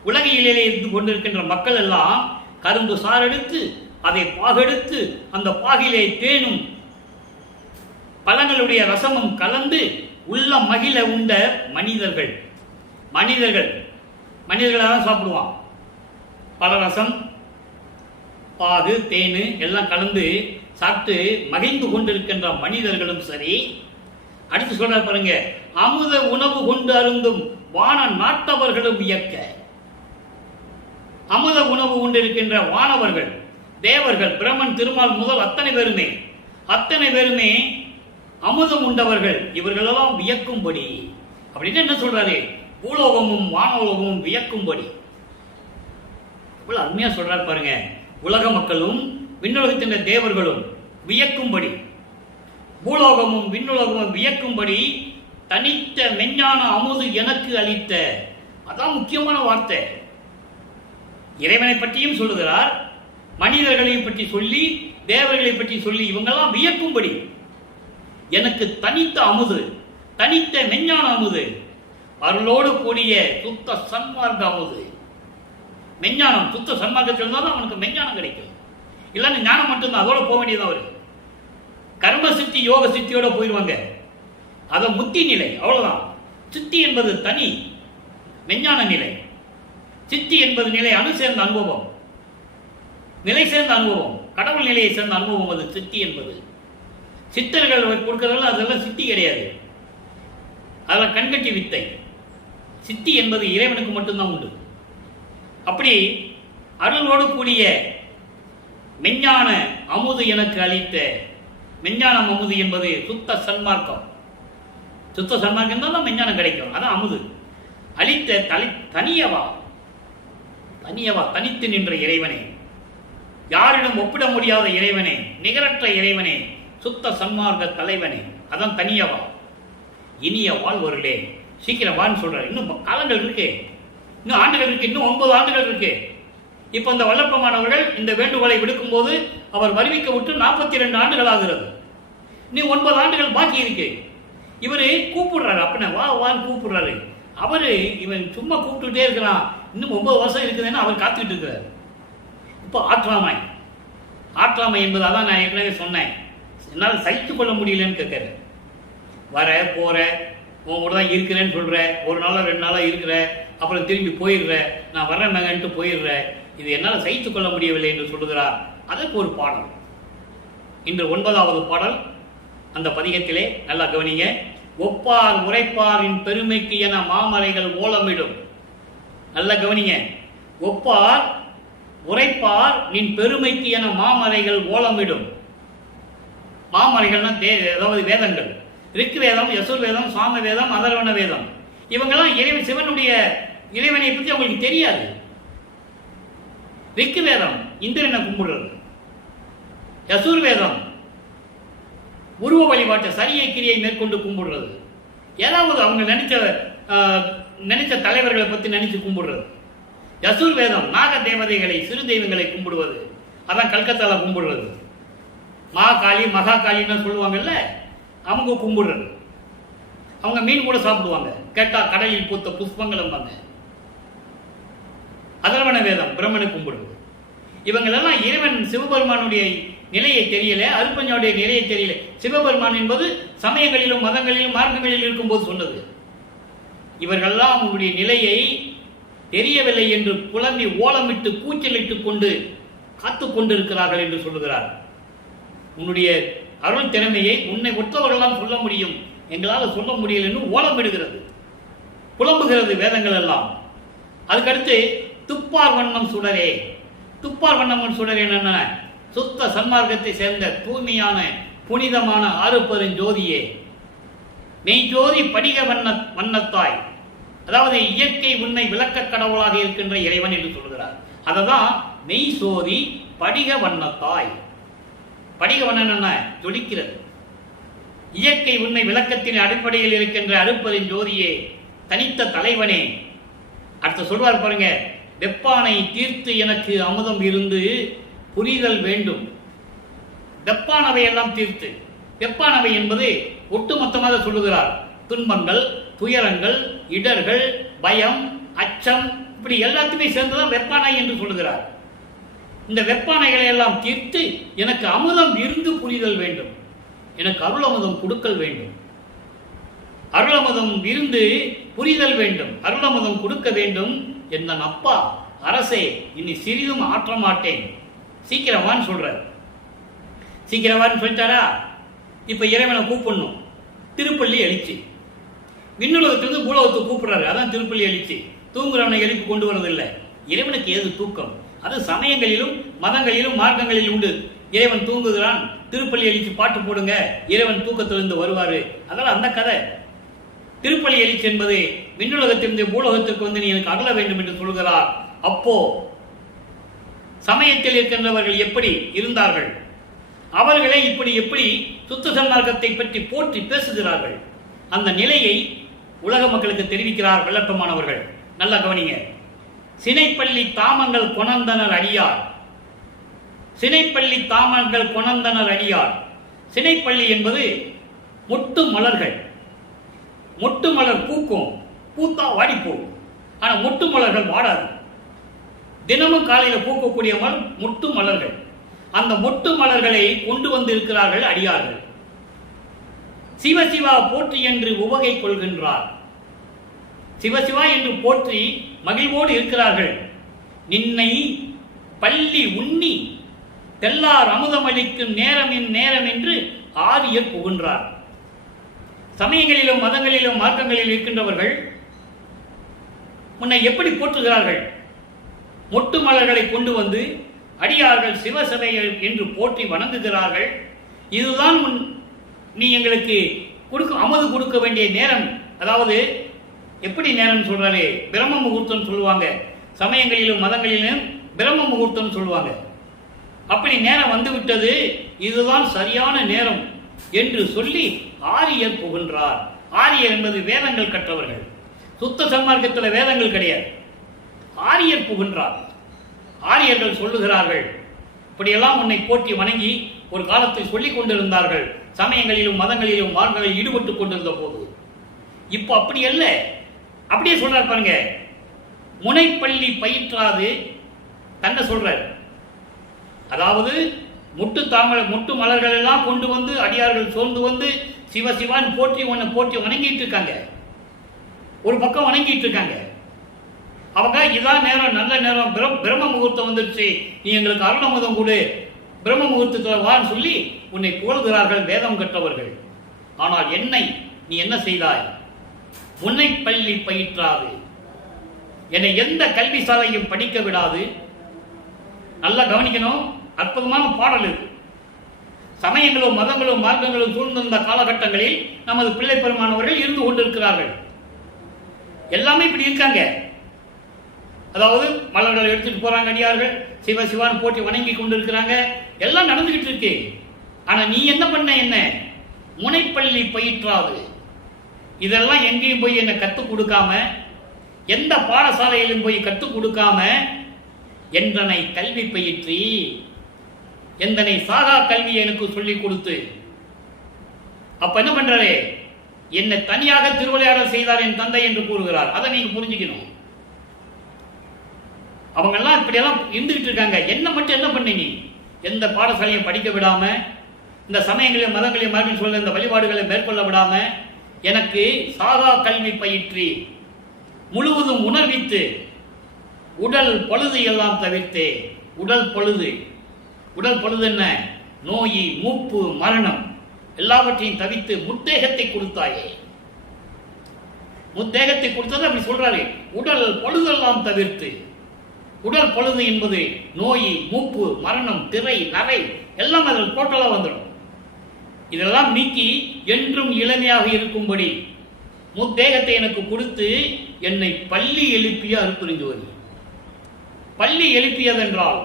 உலகிலே இருந்து கொண்டிருக்கின்ற மக்கள் எல்லாம் கரும்பு சாறு எடுத்து அதை பாகெடுத்து அந்த பாகிலே தேனும் பழங்களுடைய ரசமும் கலந்து உள்ள மகிழ உண்ட மனிதர்கள். மனிதர்கள் மனிதர்களாக சாப்பிடுவான். பழரசம், பாகு, தேனு எல்லாம் கலந்து சாப்பிட்டு மகிழ்ந்து கொண்டிருக்கின்ற மனிதர்களும் சரி. அடுத்து சொல்ற பாருங்க, அமுத உணவு கொண்டு அருந்தும் வான நாட்டவர்களும் இயக்க. அமுத உணவு கொண்டிருக்கின்ற வானவர்கள், தேவர்கள், பிரம்மன், திருமால் முதல் அத்தனை பேருமே அமுதம் உண்டவர்கள். இவர்களெல்லாம் வியக்கும்படி. அப்படின்னு என்ன சொல்றாரு? பூலோகமும் வானோலகமும் வியக்கும்படி. இவ்வளவு அருமையா சொல்றாரு பாருங்க. உலக மக்களும் விண்ணுலகத்தின் தேவர்களும் வியக்கும்படி, பூலோகமும் விண்ணுலகமும் வியக்கும்படி தனித்த மெஞ்ஞான அமுது எனக்கு அளித்த. அதான் முக்கியமான வார்த்தை. இறைவனை பற்றியும் சொல்லுகிறார், மனிதர்களை பற்றி சொல்லி, தேவர்களை பற்றி சொல்லி இவங்கெல்லாம் வியக்கும்படி எனக்கு தனித்த அமுது, தனித்த மெஞ்ஞான அமுது, அருளோடு கூடிய சுத்த சன்மார்க்க அமுது. மெஞ்ஞானம் சுத்த சன்மார்க்கத்தில் இருந்தாலும் அவனுக்கு மெஞ்ஞானம் கிடைக்கும். இல்லைன்னு ஞானம் மட்டும்தான், அதோட போக வேண்டியது. அவரு கர்ம சித்தி யோக சித்தியோட போயிடுவாங்க. அதை முத்தி நிலை, அவ்வளவுதான். சித்தி என்பது தனி மெஞ்ஞான நிலை. சித்தி என்பது நிலை அணு சேர்ந்த அனுபவம், நிலை சேர்ந்த அனுபவம், கடவுள் நிலையை சேர்ந்த அனுபவம். அது சித்தி என்பது. சித்தர்கள் கொடுக்கிறதெல்லாம் அதெல்லாம் சித்தி கிடையாது, அதெல்லாம் கண்கட்டி வித்தை. சித்தி என்பது இறைவனுக்கு மட்டும்தான் உண்டு. அப்படி அருளோடு கூடிய மெஞ்ஞான அமுது எனக்கு அளித்த மெஞ்ஞானம் அமுது என்பது சுத்த சன்மார்க்கம். சுத்த சன்மார்க்கம் தான் மெஞ்ஞானம் கிடைக்கும். அதான் அமுது அளித்த தனியவா, தனியவா தனித்து நின்ற இறைவனே, யாரிடம் ஒப்பிட முடியாத இறைவனே, நிகரற்ற இறைவனே, சுத்த சன்மார்க்க தலைவனே, அதான் தனியவா. இனிய வாழ்வர்களே, சீக்கிரம் வான்னு சொல்றாரு. இன்னும் காலங்கள் இருக்கு, இன்னும் ஆண்டுகள் இருக்கு, இன்னும் 9 ஆண்டுகள் இருக்கு. இப்ப இந்த வல்லப்பமானவர்கள் இந்த வேண்டுகோளை விடுக்கும் போது அவர் வருவிக்க விட்டு 42 ஆண்டுகள் ஆகிறது. இன்னும் 9 ஆண்டுகள் பாக்கி இருக்கு. இவரு கூப்பிடுறாரு, அப்பன வா வான்னு கூப்பிடுறாரு. அவரு இவன் சும்மா கூப்பிட்டுட்டே இருக்கிறான். இன்னும் 9 வருஷம் இருக்குதுன்னு அவர் காத்துக்கிட்டு இருக்கிறார். இப்போ ஆற்றாமை, ஆற்றாமை என்பது அதான் நான் ஏற்கனவே சொன்னேன். என்னால் சகித்துக் கொள்ள முடியலன்னு கேட்கிற. வர போற, உன் கூட தான் இருக்கிறேன்னு சொல்ற, ஒரு நாளா 2 நாளா இருக்கிற, அப்புறம் திரும்பி போயிடுற, நான் வர்றேன் மகன்ட்டு போயிடுற, இது என்னால் சகித்துக் கொள்ள முடியவில்லை என்று சொல்லுகிறார். அதற்கு ஒரு பாடல், இன்று 9வது பாடல். அந்த பதிகத்திலே நல்லா கவனிங்க. ஒப்பார் உரைப்பாரின் பெருமைக்கு என மாமலைகள் ஓலமிடும். நல்ல கவனிங்க. ஒப்பார் உரைப்பார் நின் பெருமைக்கு என மாமலைகள் ஓலமிடும். மாமலைகள்னா அதாவது வேதங்கள். ரிக் வேதம், யசுர் வேதம், சாம வேதம், அதர்வண வேதம். இவங்கெல்லாம் இறைவன் சிவனுடைய இறைவனை பற்றி அவங்களுக்கு தெரியாது. ரிக் வேதம் இந்திரனை கும்பிடுறது, யசுர் வேதம் உருவ வழிபாட்டை சரியை கிரியை மேற்கொண்டு கும்பிடுறது, ஏதாவது அவங்க நினைச்ச தலைவர்களை பற்றி நினைச்சு கும்பிடுறது. யசுர் வேதம் நாக தேவதைகளை, சிறு தெய்வங்களை கும்பிடுவது, அதான் கல்கத்தால கும்பிடுறது. காளி மகா காளின்னு சொல்லுவாங்கல்ல, அவங்க கும்பிடுறது. அவங்க மீன் கூட சாப்பிடுவாங்க, கேட்டா கடலில் பூத்த புஷ்பங்கள். அதர்வண வேதம் பிரம்மனை கும்பிடுவது. இவங்களெல்லாம் இறைவன் சிவபெருமானுடைய நிலையை தெரியல, அருட்பஞ்சாவுடைய நிலையை தெரியல. சிவபெருமான் என்பது சமயங்களிலும் மதங்களிலும் மார்க்கங்களில் இருக்கும்போது சொன்னது. இவர்களெல்லாம் அவங்களுடைய நிலையை தெரியவில்லை என்று புலம்பி ஓலமிட்டு கூச்சலிட்டுக் கொண்டு காத்து கொண்டிருக்கிறார்கள் என்று சொல்லுகிறார். உன்னுடைய அருள் திறமையை உன்னை ஒற்றவர்களால் சொல்ல முடியும், எங்களால் சொல்ல முடியல என்று ஓலமிடுகிறது, புலம்புகிறது வேதங்கள் எல்லாம். அதுக்கடுத்து துப்பார் வண்ணம் சுடரே. துப்பார் வண்ணம் சுடரே என்ன? சுத்த சன்மார்க்கத்தை சேர்ந்த தூய்மையான புனிதமான ஆறுபெருஞ்சோதியே, மெய்ஜோதி படிக வண்ணத்தாய், அதாவது இயற்கை உண்மை விளக்க கடவுளாக இருக்கின்ற இறைவன் என்று சொல்கிறார். அததான் மெய் சோதி படிக வண்ணத்தாய். படிக வண்ணன் என்ன? ஜொலிக்கிறது. இயற்கை உண்மை விளக்கத்தின் அடிப்படையில் இருக்கின்ற அருட்பெருஞ்சோதியே, தனித்த தலைவனே. அடுத்த சொல்வார் பாருங்க, வெப்பானை தீர்த்து எனக்கு அமுதம் இருந்து புரிதல் வேண்டும். வெப்பானவை எல்லாம் தீர்த்து. வெப்பானவை என்பது ஒட்டுமொத்தமாக சொல்லுகிறார். துன்பங்கள், துயரங்கள், இடர்கள், பயம், அச்சம், இப்படி எல்லாத்தையுமே சேர்ந்துதான் வெப்பானை என்று சொல்லுகிறார். இந்த வெப்பானைகளை எல்லாம் தீர்த்து எனக்கு அமுதம் இருந்து புரிதல் வேண்டும், எனக்கு அருள் அமுதம் கொடுக்கல் வேண்டும், அருளமுதம் இருந்து புரிதல் வேண்டும், அருளமுதம் கொடுக்க வேண்டும். என் அப்பா அரசே, இனி சிறிதும் ஆற்ற மாட்டேன், சீக்கிரமான்னு சொல்றார். சீக்கிரமான்னு சொல்லிட்டாரா? இப்ப இறைவனை கூப்பிடணும். திருப்பள்ளி எழுச்சி. விண்ணுலகத்திலிருந்து பூலோகத்துக்கு கூப்பிடுறாரு, அதான் திருப்பள்ளி எழுச்சி. தூங்குறவனை எழுப்பி கொண்டு வரதில்லை. இறைவனுக்கு ஏது தூக்கம்? அது சமயங்களிலும் மதங்களிலும் மார்க்கங்களிலும் உண்டு. இறைவன் தூங்குகிறான், திருப்பள்ளி எழுச்சி பாட்டு போடுங்க, இறைவன் தூக்கத்திலிருந்து வருவாரு. அதெல்லாம் அந்த கதை. திருப்பள்ளி எழுச்சி என்பது விண்ணுலகத்திலிருந்து பூலோகத்திற்கு வந்து நீ எனக்கு அருள வேண்டும் என்று சொல்கிறார். அப்போ சமயத்தில் இருக்கின்றவர்கள் எப்படி இருந்தார்கள், அவர்களை இப்படி எப்படி சுத்த சன்மார்க்கத்தை பற்றி போற்றி பேசுகிறார்கள், அந்த நிலையை உலக மக்களுக்கு தெரிவிக்கிறார் வெள்ளப்பமானவர்கள். நல்லா கவனிங்க. சினைப்பள்ளி தாமங்கள் கொணர்ந்தனர் அடியார். சினைப்பள்ளி தாமங்கள் கொணர்ந்தனர் அடியார். சினைப்பள்ளி என்பது மொட்டு மலர்கள். மொட்டு மலர் பூக்கும், பூத்தா வாடி போகும். ஆனால் மொட்டு மலர்கள் வாடாது. தினமும் காலையில் பூக்கக்கூடிய மொட்டு மலர்கள். அந்த மொட்டு மலர்களை கொண்டு வந்து இருக்கிறார்கள் அடியார்கள். சிவசிவா போற்றி என்று உவகை கொள்கின்றார். சிவசிவா என்று போற்றி மகிழ்வோடு இருக்கிறார்கள். நின்னை பள்ளி உண்ணி தெல்லார் அமுதமளிக்கும் நேரம் என்று ஆரியர் புகின்றார். சமயங்களிலும் மதங்களிலும் மார்க்கங்களில் இருக்கின்றவர்கள் உன்னை எப்படி போற்றுகிறார்கள்? மொட்டு மலர்களை கொண்டு வந்து அடியார்கள் சிவசபைகள் என்று போற்றி வணங்குகிறார்கள். இதுதான் நீ எங்களுக்கு அமுது கொடுக்க வேண்டிய நேரம். அதாவது எப்படி நேரம் சொல்றாரு? பிரம்ம முகூர்த்தம் சொல்லுவாங்க. சமயங்களிலும் மதங்களிலும் பிரம்ம முகூர்த்தம் சொல்லுவாங்க. அப்படி நேரம் வந்து விட்டது, இதுதான் சரியான நேரம் என்று சொல்லி ஆரியர் புகின்றார். ஆரியர் என்பது வேதங்கள் கற்றவர்கள். சுத்த சன்மார்க்கத்தில் வேதங்கள் கிடையாது. ஆரியர் புகின்றார். ஆரியர்கள் சொல்லுகிறார்கள், இப்படியெல்லாம் உன்னை போற்றி வணங்கி ஒரு காலத்தில் சொல்லிக் கொண்டிருந்தார்கள். சமயங்களிலும் மதங்களிலும் மார்க்கங்களில் ஈடுபட்டுக் கொண்டிருந்த போது. இப்போ அப்படி அல்ல. அப்படியே சொல்றார் பாருங்க. முனைப்பள்ளி பயிற்றாது தன்னை சொல்றார். அதாவது முட்டு மலர்கள் எல்லாம் கொண்டு வந்து அடியார்கள் சோர்ந்து வந்து சிவசிவான் போற்றி உன்னை போற்றி வணங்கிட்டு இருக்காங்க. ஒரு பக்கம் வணங்கிட்டு இருக்காங்க. அவங்க இதான் நேரம், நல்ல நேரம், பிரம்ம முகூர்த்தம் வந்துருச்சு, நீ எங்களுக்கு அருணமுதம் கொடு, பிரம்ம முகூர்த்தத்தில் வான்னு சொல்லி உன்னை புகழ்கிறார்கள் வேதம் கற்றவர்கள். ஆனால் என்னை நீ என்ன செய்தாய்? உன்னை பள்ளி பயிற்றாது, என்னை எந்த கல்வி சாலையும் படிக்க விடாது. நல்லா கவனிக்கணும். அற்புதமான பாடல் இது. சமயங்களும் மதங்களும் மார்க்கங்களும் சூழ்ந்திருந்த காலகட்டங்களில் நமது பிள்ளை பெருமானவர்கள் இருந்து கொண்டிருக்கிறார்கள். எல்லாமே இப்படி இருக்காங்க. அதாவது மலர்கள் எடுத்துட்டு போறாங்க அடியார்கள், சிவசிவான் போட்டி வணங்கி கொண்டிருக்கிறாங்க. எல்லாம் நடந்துகிட்டு இருக்கு. ஆனா நீ என்ன பண்ண? என்ன முனைப்பள்ளி பயிற்றாது. இதெல்லாம் எங்கேயும் போய் என்ன கற்றுக் கொடுக்காம, எந்த பாடசாலையிலும் போய் கற்றுக் கொடுக்காம என்றனை கல்வி பயிற்றி, எந்தனை சாகா கல்வி எனக்கு சொல்லிக் கொடுத்து, அப்ப என்ன பண்றாரு? என்னை தனியாக திருவிளையாடல் செய்தார் என் தந்தை என்று கூறுகிறார். அதை நீங்க புரிஞ்சுக்கணும். அவங்க எல்லாம் இப்படியெல்லாம் இருந்துகிட்டு இருக்காங்க. என்ன மட்டும் என்ன பண்ணீங்க? எந்த பாடசாலையும் படிக்க விடாம, இந்த சமயங்களையும் மதங்களையும் மாற்றி சொல்ல இந்த வழிபாடுகளை மேற்கொள்ள விடாம எனக்கு சாகா கல்வி பயிற்றி முழுவதும் உணர்வித்து உடல் பழுது எல்லாம் தவிர்த்து, உடல் பழுது என்ன? நோய், மூப்பு, மரணம் எல்லாவற்றையும் தவிர்த்து முத்தேகத்தை கொடுத்தாயே. முத்தேகத்தை கொடுத்தது அப்படி சொல்றாரு. உடல் பழுதெல்லாம் தவிர்த்து. உடல் பழுது என்பது நோய், மூப்பு, மரணம், திரை, நரை எல்லாம் அதில் டோட்டலா வந்துடும். இதெல்லாம் நீக்கி என்றும் இளமையாக இருக்கும்படி முத்தேகத்தை எனக்கு கொடுத்து என்னை பள்ளி எழுப்பிய அருட்பெருஞ்சோதி. பள்ளி எழுப்பியதென்றால்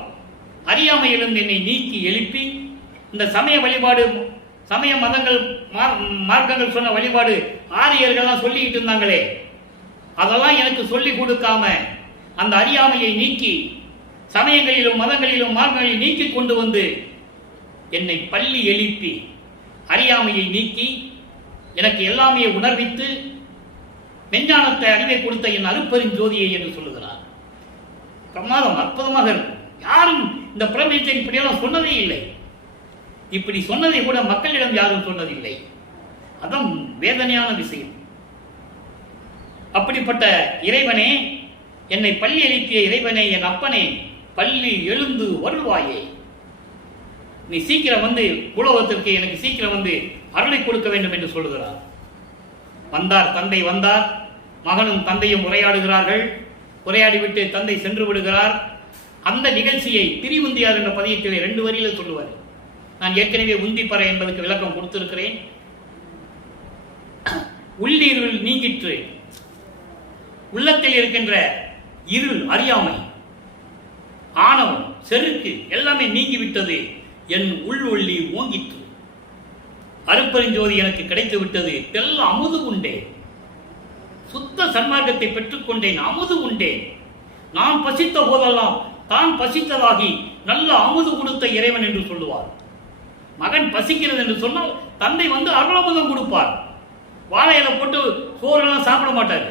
அறியாமையிலிருந்து என்னை நீக்கி எழுப்பி, இந்த சமய வழிபாடு, சமய மதங்கள் மார்க்கங்கள் சொன்ன வழிபாடு ஆரியர்கள்லாம் சொல்லிக்கிட்டு இருந்தாங்களே, அதெல்லாம் எனக்கு சொல்லிக் கொடுக்காம அந்த அறியாமையை நீக்கி சமயங்களிலும் மதங்களிலும் மார்க்கங்களில் நீக்கி கொண்டு வந்து என்னை பள்ளி எழுப்பி அறியாமையை நீக்கி எனக்கு எல்லாமே உணர்வித்து மெஞ்ஞானத்தை அறிவை கொடுத்த என் அருட்பெருஞ்சோதியை என்று சொல்லுகிறார். பிரமாதம், அற்புதமாக இருக்கும். யாரும் இந்த பிரபஞ்சத்தை இப்படியெல்லாம் சொன்னதே இல்லை. இப்படி சொன்னதை கூட மக்களிடம் யாரும் சொன்னதில்லை. அதான் வேதனையான விஷயம். அப்படிப்பட்ட இறைவனே, என்னை பள்ளி எழுப்பிய இறைவனே, என் அப்பனே, பள்ளி எழுந்து வருவாயே, நீ சீக்கிரம் வந்து உலகத்திற்கு எனக்கு சீக்கிரம் வந்து அருளை கொடுக்க வேண்டும் என்று சொல்லுகிறார். வந்தார், தந்தை வந்தார். மகனும் தந்தையும் உரையாடுகிறார்கள். உரையாடிவிட்டு தந்தை சென்று விடுகிறார். அந்த நிகழ்ச்சியை திரிவுந்தியார் என்ற பதியத்திலே 2 வரியில சொல்லுவார். நான் ஏற்கனவே உந்திப்பற என்பதற்கு விளக்கம் கொடுத்திருக்கிறேன். உள்ளிருள் நீங்கிற்று, உள்ளத்தில் இருக்கின்ற இருள், அறியாமை, ஆணவம், செருக்கு எல்லாமே நீங்கிவிட்டது. என் உள் ஒள்ளி ஓங்கிற்று. அருட்பெருஞ்சோதி எனக்கு கிடைத்து விட்டது. தெல்ல அமுது உண்டேன். சுத்த சன்மார்க்கத்தை பெற்றுக்கொண்டேன். அமுது உண்டேன். நான் பசித்த போதெல்லாம் தான் பசித்ததாகி நல்ல அமுது கொடுத்த இறைவன் என்று சொல்லுவார். மகன் பசிக்கிறது என்று சொன்னால் தந்தை அருளமுதம் கொடுப்பார். வாழையில போட்டு சோறெல்லாம் சாப்பிட மாட்டார்.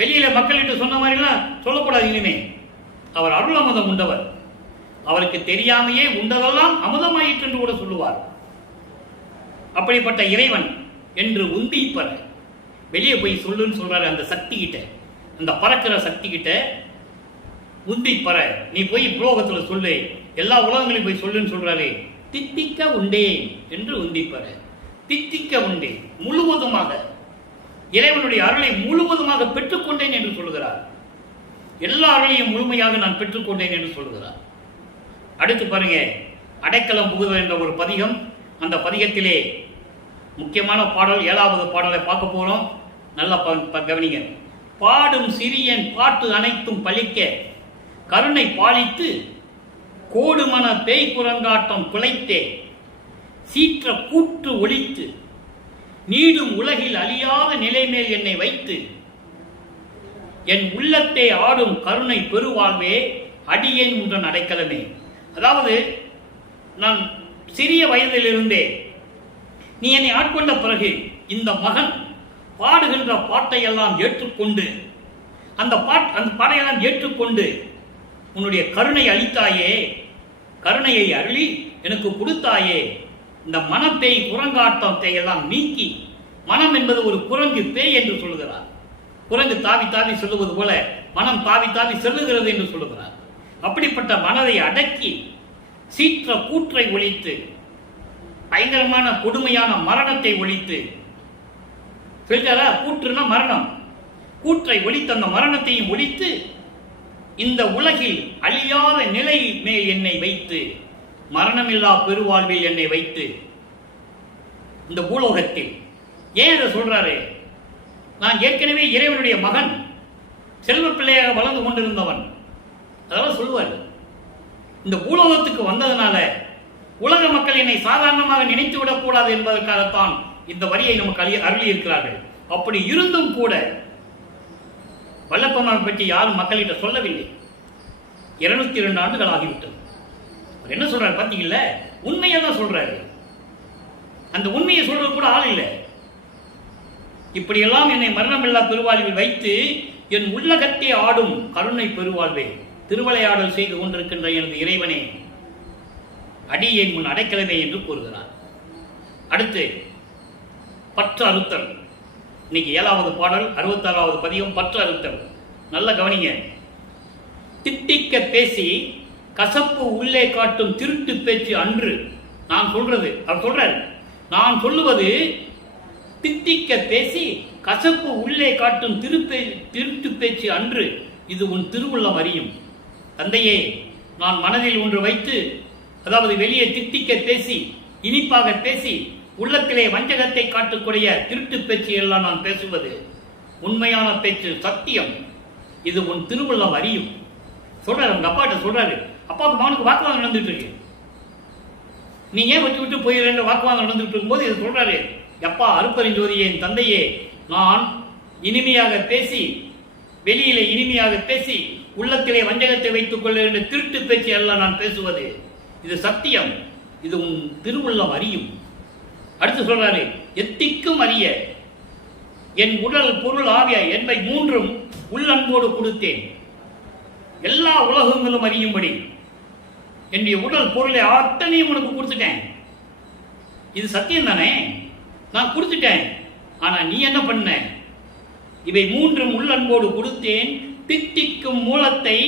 வெளியில மக்கள்கிட்ட சொன்ன மாதிரிலாம் சொல்லக்கூடாது. இனிமே அவர் அருள் அமுதம் உண்டவர். அவருக்கு தெரியாமையே உண்டதெல்லாம் அமுதமாயிற்று என்று கூட சொல்லுவார். அப்படிப்பட்ட இறைவன் என்று உந்திப்பற வெளியே போய் சொல்லுன்னு சொல்றாரு. அந்த சக்தி கிட்ட, அந்த பறக்கிற சக்தி கிட்ட உந்திப்பற நீ போய் புலோகத்தில் சொல்லு, எல்லா உலகங்களையும் போய் சொல்லுன்னு சொல்றாரு. தித்திக்க உண்டேன் என்று உந்திப்பற. தித்திக்க உண்டேன், முழுவதுமாக இறைவனுடைய அருளை முழுவதுமாக பெற்றுக்கொண்டேன் என்று சொல்கிறார். எல்லா அருளையும் முழுமையாக நான் பெற்றுக்கொண்டேன் என்று சொல்கிறார். அடுத்து பாருங்க, அடைக்கலம் புகுதல் என்ற ஒரு பதிகம். அந்த பதிகத்திலே முக்கியமான பாடல் 7வது பாடலை பார்க்க போறோம். நல்லா கவனிங்க. பாடும் சிறியன் பாட்டு அனைத்தும் பழிக்க கருணை பாலித்து கோடுமன பேய் குரங்காட்டம் குலைத்தே சீற்ற கூற்று ஒழித்து நீடும் உலகில் அழியாத நிலைமேல் என்னை வைத்து என் உள்ளத்தை ஆடும் கருணை பெருவாழ்வே அடியேன் உன்றன் அடைக்கலமே. அதாவது நான் சிறிய வயதிலிருந்தே நீ என்னை ஆட்கொண்ட பிறகு இந்த மகன் பாடுகின்ற பாட்டையெல்லாம் ஏற்றுக்கொண்டு அந்த பாட்டையெல்லாம் ஏற்றுக்கொண்டு உன்னுடைய கருணை அளித்தாயே, கருணையை அருளி எனக்கு கொடுத்தாயே, இந்த மனப்பேய் குரங்காட்டத்தை எல்லாம் நீக்கி, மனம் என்பது ஒரு குரங்கு பேய் என்று சொல்லுகிறார். குரங்கு தாவி தாவி சொல்லுவது போல மனம் தாவி தாவி செல்லுகிறது என்று சொல்லுகிறார். அப்படிப்பட்ட மனதை அடக்கி சீற்ற கூற்றை ஒழித்து, பயங்கரமான கொடுமையான மரணத்தை ஒழித்து, கூற்றுனா மரணம், கூற்றை ஒழித்து அந்த மரணத்தையும் ஒழித்து இந்த உலகில் அழியாத நிலை மேல் என்னை வைத்து, மரணமில்லா பெருவாழ்வில் என்னை வைத்து இந்த பூலோகத்தில். ஏன் அதை சொல்றாரு? நான் ஏற்கனவே இறைவனுடைய மகன், செல்வ பிள்ளையாக வளர்ந்து கொண்டிருந்தவன். அதெல்லாம் சொல்லுவார். இந்த பூலோகத்துக்கு வந்ததனால உலக மக்கள் என்னை சாதாரணமாக நினைத்து விடக்கூடாது என்பதற்காகத்தான் இந்த வரியை நமக்கு அருளி இருக்கிறார்கள். அப்படி இருந்தும் கூட வல்லப்பெருமானை பற்றி யாரும் மக்களிட்ட சொல்லவில்லை. 202 ஆண்டுகள் ஆகிவிட்டது. அவர் என்ன சொல்றாரு பார்த்தீங்கல்ல? உண்மையை தான் சொல்றாரு. அந்த உண்மையை சொல்றது கூட ஆள் இல்லை. இப்படியெல்லாம் என்னை மரணமில்லா பெருவாழ்வில் வைத்து என் உள்ளகத்தை ஆடும் கருணை பெருவாழ்வே, திருவிளையாடல் செய்து கொண்டிருக்கின்ற எனது இறைவனே, அடியேன் முன் அடைக்கலமே என்று கூறுகிறார். அடுத்து பற்று அறுத்தல். இன்னைக்கு 7வது பாடல் 66வது பதிகம் பற்று அறுத்தல். நல்ல கவனிங்க. திட்டிக்க பேசி கசப்பு உள்ளே காட்டும் திருட்டு பேச்சு அன்று. நான் சொல்றது, அவர் சொல்றாரு, நான் சொல்லுவது திட்டிக்க பேசி கசப்பு உள்ளே காட்டும் திருட்டு பேச்சு அன்று, இது உன் திருவுள்ளம் அறியும். தந்தையே, நான் மனதில் ஒன்று வைத்து, அதாவது வெளியே திட்டிக்க பேசி இனிப்பாக பேசி உள்ளத்திலே வஞ்சகத்தை காட்டக்கூடிய திருட்டு பேச்சு எல்லாம் நான் பேசுவது உண்மையான பேச்சு, சத்தியம். இது உன் திருவுள்ளம் அறியும் சொல்றாரு. உங்க அப்பாட்ட சொல்றாரு. அப்பாவுக்கு மகனுக்கு வாக்குவாதம் நடந்துட்டு இருக்கு. நீ ஏன் விட்டு விட்டு போயிடுற வாக்குவாதம் நடந்துட்டு இருக்கும்போது இது சொல்றாரு. அப்பா அருப்பெருஞ்சோதியே, என் தந்தையே, நான் இனிமையாக பேசி, வெளியிலே இனிமையாக பேசி உள்ளத்திலே வஞ்சகத்தை வைத்துக் கொள்ளுகின்ற திருட்டு பேச்சு எல்லாம் நான் பேசுவது இது சத்தியம், இது உன் திருவுள்ளம் அறியும். அடுத்து சொல்றாரு, எத்திக்கும் அறிய என் உடல் பொருள் ஆவிய என்பை 3ம் உள்ளன்போடு கொடுத்தேன். எல்லா உலகங்களும் அறியும்படி என்னுடைய உடல் பொருளை அத்தனையும் உனக்கு கொடுத்துட்டேன். இது சத்தியம் தானே? நான் கொடுத்துட்டேன். ஆனா நீ என்ன பண்ண? இவை 3ம் உள்ளன்போடு கொடுத்தேன். தித்திக்கும் மூலத்தை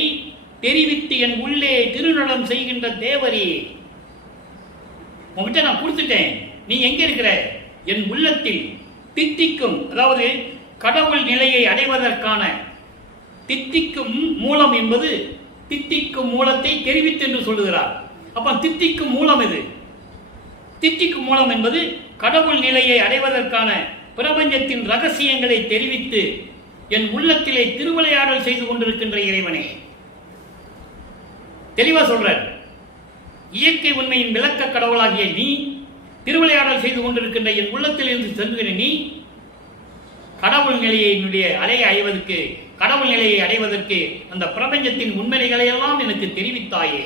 தெரிவித்து என் உள்ளே திருநடம் செய்கின்ற தேவரே, உங்ககிட்ட நான் கொடுத்துட்டேன். நீ எங்க இருக்கிற? என் உள்ளத்தில் தித்திக்கும், அதாவது கடவுள் நிலையை அடைவதற்கான தித்திக்கும் மூலம் என்பது தித்திக்கும் மூலத்தை தெரிவித்து என்று சொல்லுகிறார். அப்ப தித்திக்கும் மூலம் எது? தித்திக்கும் மூலம் என்பது கடவுள் நிலையை அடைவதற்கான பிரபஞ்சத்தின் ரகசியங்களை தெரிவித்து என் உள்ளத்திலே திருவிளையாடல் செய்து கொண்டிருக்கின்ற இறைவனே. தெளிவா சொல்றார். இயற்கை உண்மையின் விளக்க கடவுளாகிய நீ திருவிளையாடல் செய்து கொண்டிருக்கின்ற என் உள்ளத்தில் இருந்து செல்கிற நீ கடவுள் நிலையை என்னுடைய அலையை அடைவதற்கு கடவுள் நிலையை அடைவதற்கு அந்த பிரபஞ்சத்தின் உண்மைகளை எல்லாம் எனக்கு தெரிவித்தாயே.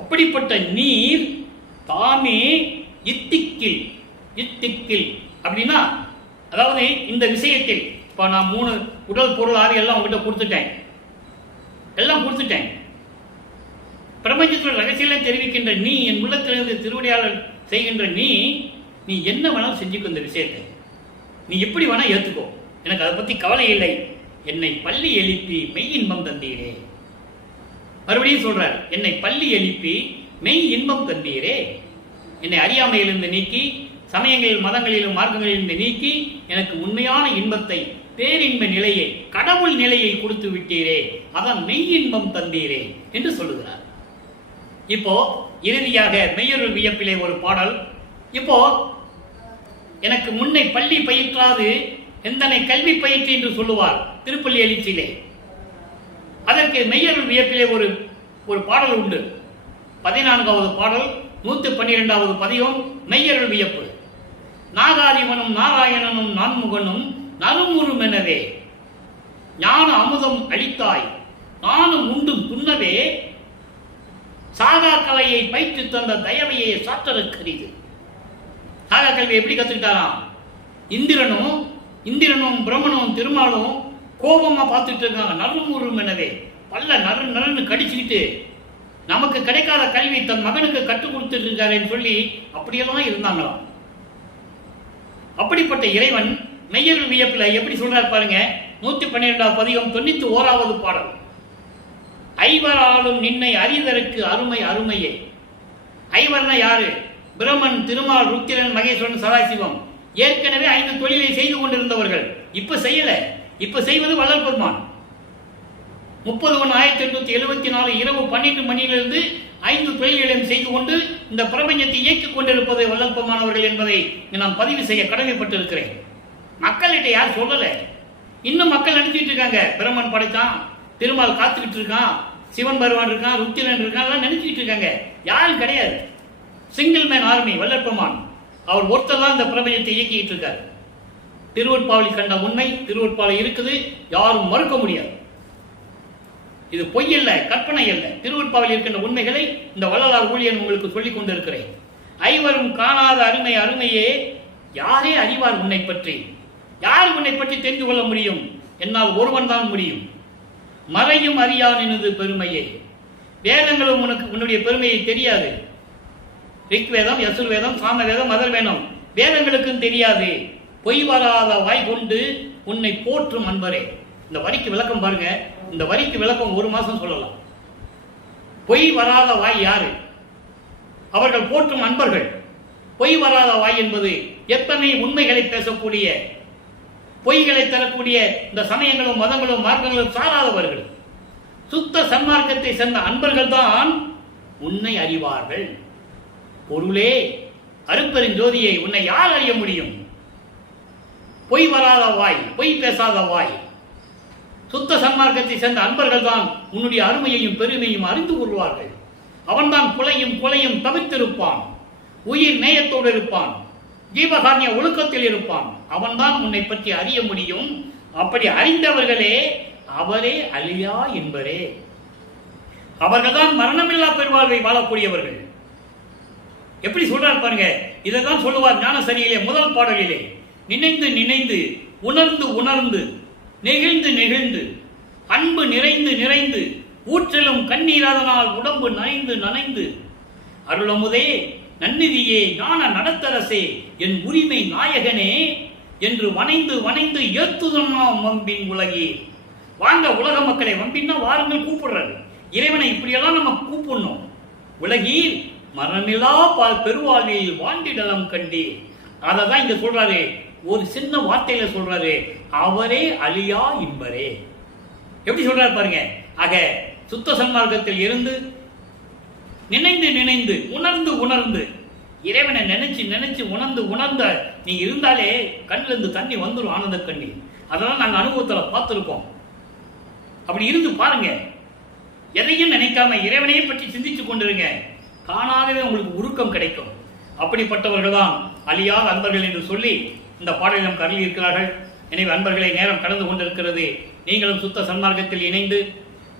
அப்படிப்பட்ட நீர் தாமே இத்திக்கில் அப்படின்னா, அதாவது இந்த விஷயத்தில் இப்ப நான் 3 உடல் பொருள் ஆறு எல்லாம் உங்ககிட்ட கொடுத்துட்டேன், பிரபஞ்சத்தில் ரகசியம் தெரிவிக்கின்ற நீ, என் உள்ளத்திலிருந்து திருவடியாளர் செய்கின்ற நீ என்ன வேணாலும் செஞ்சுக்கோ. இந்த விஷயத்தை நீ எப்படி வேணா ஏத்துக்கோ, எனக்கு அதை பத்தி கவலை இல்லை. என்னை பள்ளி எழுப்பி மெய் இன்பம் தந்தீரே. மறுபடியும் சொல்றார், என்னை பள்ளி எழுப்பி மெய் இன்பம் தந்தீரே. என்னை அறியாமையிலிருந்து நீக்கி, சமயங்களில் மதங்களிலும் மார்க்கங்களிலிருந்து நீக்கி, எனக்கு உண்மையான இன்பத்தை, பேரின்ப நிலையை, கடவுள் நிலையை கொடுத்து விட்டீரே, அதான் மெய் இன்பம் தந்தீரே என்று சொல்லுகிறார். இப்போ இறுதியாக மெய்யொரு வியப்பிலே ஒரு பாடல். இப்போ எனக்கு முன்னை பள்ளி பயிற்றாது எந்தனை கல்வி பயிற்று என்று சொல்லுவார் திருப்பள்ளி எழுச்சியிலே. அதற்கு மெய்யொரு வியப்பிலே ஒரு பாடல் உண்டு. 14வது பாடல், 112வது பதிகம், மெய்யொரு வியப்பு. நாகாதிவனும் நாராயணனும் நான்முகனும் நறுமுறுமெனவே ஞான அமுதம் அளித்தாய் நானும் உண்டும் துண்ணவே சாகா கலையை பயிற்று தந்த தயவையை சாற்றற்கரிது. சாகா கல்வியை எப்படி கத்துக்கிட்டாராம்? இந்திரனும் பிரம்மனும் திருமாலும் கோபமா பார்த்துட்டு இருக்காங்க. நறுமுறுமெனவே பல்ல நறுன்னு கடிச்சுக்கிட்டு நமக்கு கிடைக்காத கல்வி தன் மகனுக்கு கற்றுக் கொடுத்துட்டு இருக்காருன்னு சொல்லி அப்படியெல்லாம் இருந்தாங்களாம். அப்படிப்பட்ட இறைவன் மெய்யொரு வியப்பில் எப்படி சொல்றாரு பாருங்க. 112வது பதிகம், 91வது பாடல். ஐவராலும் நின்னை அறிதற்கு அருமை அருமையே. ஐவர்னா யாரு? பிரம்மன், திருமால், ருத்திரன், மகேஸ்வரன், சதாசிவம். ஏற்கனவே 5 தொழிலை செய்து கொண்டிருந்தவர்கள். இப்ப செய்யல, இப்ப செய்வது வள்ளல் பெருமான். 30/1/1874 இரவு 12 மணியிலிருந்து 5 தொழில்களையும் செய்து கொண்டு இந்த பிரபஞ்சத்தை இயக்கிக் கொண்டிருப்பது வள்ளல் பெருமானவர்கள் என்பதை நான் பதிவு செய்ய கடமைப்பட்டிருக்கிறேன். மக்கள்கிட்ட யார் சொல்லல. இன்னும் மக்கள் நினைச்சிட்டு இருக்காங்க, பிரம்மன் படைத்தான், திருமால் காத்துக்கிட்டு இருக்கான், சிவன் பகவான் இருக்கான், ருத்திரன் இருக்கான், நினைச்சிட்டு இருக்காங்க. யாரும் கிடையாது. Single man army Vallal Peruman. அவர் ஒருத்தர் தான் இந்த பிரபஞ்சத்தை இயக்கிட்டு இருக்காரு. திருவொற்பாவலி கண்ட உண்மை திருவொற்பாவலி இருக்குது, யாரும் மறுக்க முடியாது. இது பொய் அல்ல, கற்பனை அல்ல. திருவொற்பாவலி இருக்கின்ற உண்மைகளை இந்த வள்ளலார் ஊழியன் உங்களுக்கு சொல்லிக் கொண்டிருக்கிறேன். ஐவரும் காணாத அருமை அருமையே. யாரே அறிவார் உன்னை பற்றி? யார் உன்னை பற்றி தெரிந்து கொள்ள முடியும்? என்னால் ஒருவன் தான் முடியும். மறையும் அறியான் எனது பெருமையை. வேதங்களும் உன்னுடைய பெருமையை தெரியாது. ரிக்வேதம், யசுர்வேதம், சாமவேதம், அதர்வேதம் வேதங்களுக்கும் தெரியாது. பொய் வராத வாய் கொண்டு உன்னை போற்றும் அன்பரே. இந்த வரிக்கு விளக்கம் பாருங்க. இந்த வரிக்கு விளக்கம் 1 மாசம் சொல்லலாம். பொய் வராத வாய் யாரு? அவர்கள் போற்றும் அன்பர்கள். பொய் வராத வாய் என்பது எத்தனை உண்மைகளை பேசக்கூடிய, பொய்களை தரக்கூடிய இந்த சமயங்களும் மதங்களும் மார்க்கங்களும் சாராதவர்கள், சுத்த சன்மார்க்கத்தை சேர்ந்த அன்பர்கள் தான் உன்னை அறிவார்கள். பொருளே, அருட்பெருஞ்சோதியை உன்னை யார் அறிய முடியும்? பொய் வராத வாய், பொய் பேசாத வாய், சுத்த சன்மார்க்கத்தை சேர்ந்த அன்பர்கள் தான் உன்னுடைய அருமையையும் பெருமையும் அறிந்து கொள்வார்கள். அவன்தான் கொலையும் தவிர்த்திருப்பான், உயிர் நேயத்தோடு இருப்பான், ஜீவகாரணிய ஒழுக்கத்தில் இருப்பான். அவன்தான் உன்னை பற்றி அறிய முடியும். அப்படி அறிந்தவர்களே அவரே அழியா என்பரே. அவர்கள்தான் மரணமில்லா பெருவாழ்வை வாழக்கூடியவர்கள். எப்படி சொல்றார் பாருங்க. இதைதான் சொல்லுவார் ஞானசரியிலே முதல் பாடலிலே. நினைந்து நினைந்து, உணர்ந்து உணர்ந்து, நெகிழ்ந்து நெகிழ்ந்து, அன்பு நிறைந்து நிறைந்து, ஊற்றலும் கண்ணீராதனால் உடம்பு நனைந்து நனைந்து, அருளமுதே நன்னிதியே ஞான நடத்தரசே என் உரிமை நாயகனே என்று வணைந்து வணைந்து ஏத்துதமா வம்பின் உலகே. வாங்க உலக மக்களை, வம்பின்னா வாருங்கள் கூப்பிடுறாரு. இறைவனை இப்படியெல்லாம் நம்ம கூப்பிடணும். உலகில் மரணமில்லா பெருவாழ்வில் வாழ்ந்திடலம் கண்டே. அதை தான் இங்க சொல்றாரு. ஒரு சின்ன வார்த்தையில சொல்றாரு, அவரே அழியா என்பரே. எப்படி சொல்றாரு பாருங்க. ஆக சுத்த சன்மார்க்கத்தில் இருந்து நினைந்து நினைந்து, உணர்ந்து உணர்ந்து, இறைவனை நினைச்சு நினைச்சு உணர்ந்து உணர்ந்த நீ இருந்தாலே கண்ணில் இருந்து தண்ணி வந்துடும், ஆனந்த கண்ணீர். அதெல்லாம் நாங்கள் அனுபவத்தில் பார்த்துருக்கோம். அப்படி இருந்து பாருங்க. எதையும் நினைக்காம இறைவனையே பற்றி சிந்திச்சு கொண்டிருங்க. காணாகவே உங்களுக்கு உருக்கம் கிடைக்கும். அப்படிப்பட்டவர்கள் தான் அழியாத அன்பர்கள் என்று சொல்லி இந்த பாடலிடம் கருதி இருக்கிறார்கள். எனவே அன்பர்களை நேரம் கடந்து கொண்டிருக்கிறது. நீங்களும் சுத்த சன்மார்க்கத்தில் இணைந்து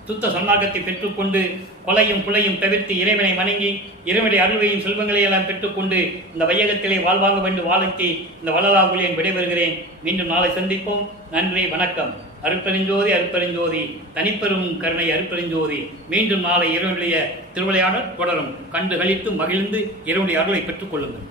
சுத்த சன்மார்க்கத்தை பெற்றுக்கொண்டு கொலையும் புலையும் தவிர்த்து இறைவனை வணங்கி இறைவனுடைய அருள்வையும் செல்வங்களை எல்லாம் பெற்றுக்கொண்டு இந்த வையகத்திலே வாழ்வாங்க வேண்டும் வாழ்த்தி இந்த வள்ளலாகுலியன் விடைபெறுகிறேன். மீண்டும் நாளை சந்திப்போம். நன்றி, வணக்கம். அருட்பெருஞ்சோதி அருட்பெருஞ்சோதி தனிப்பெரும் கருணை அருட்பெருஞ்சோதி. மீண்டும் நாளை இறைவனுடைய திருவிளையாடல் தொடரும். கண்டு கழித்து மகிழ்ந்து இறைவனுடைய அருளை பெற்றுக் கொள்ளுங்கள்.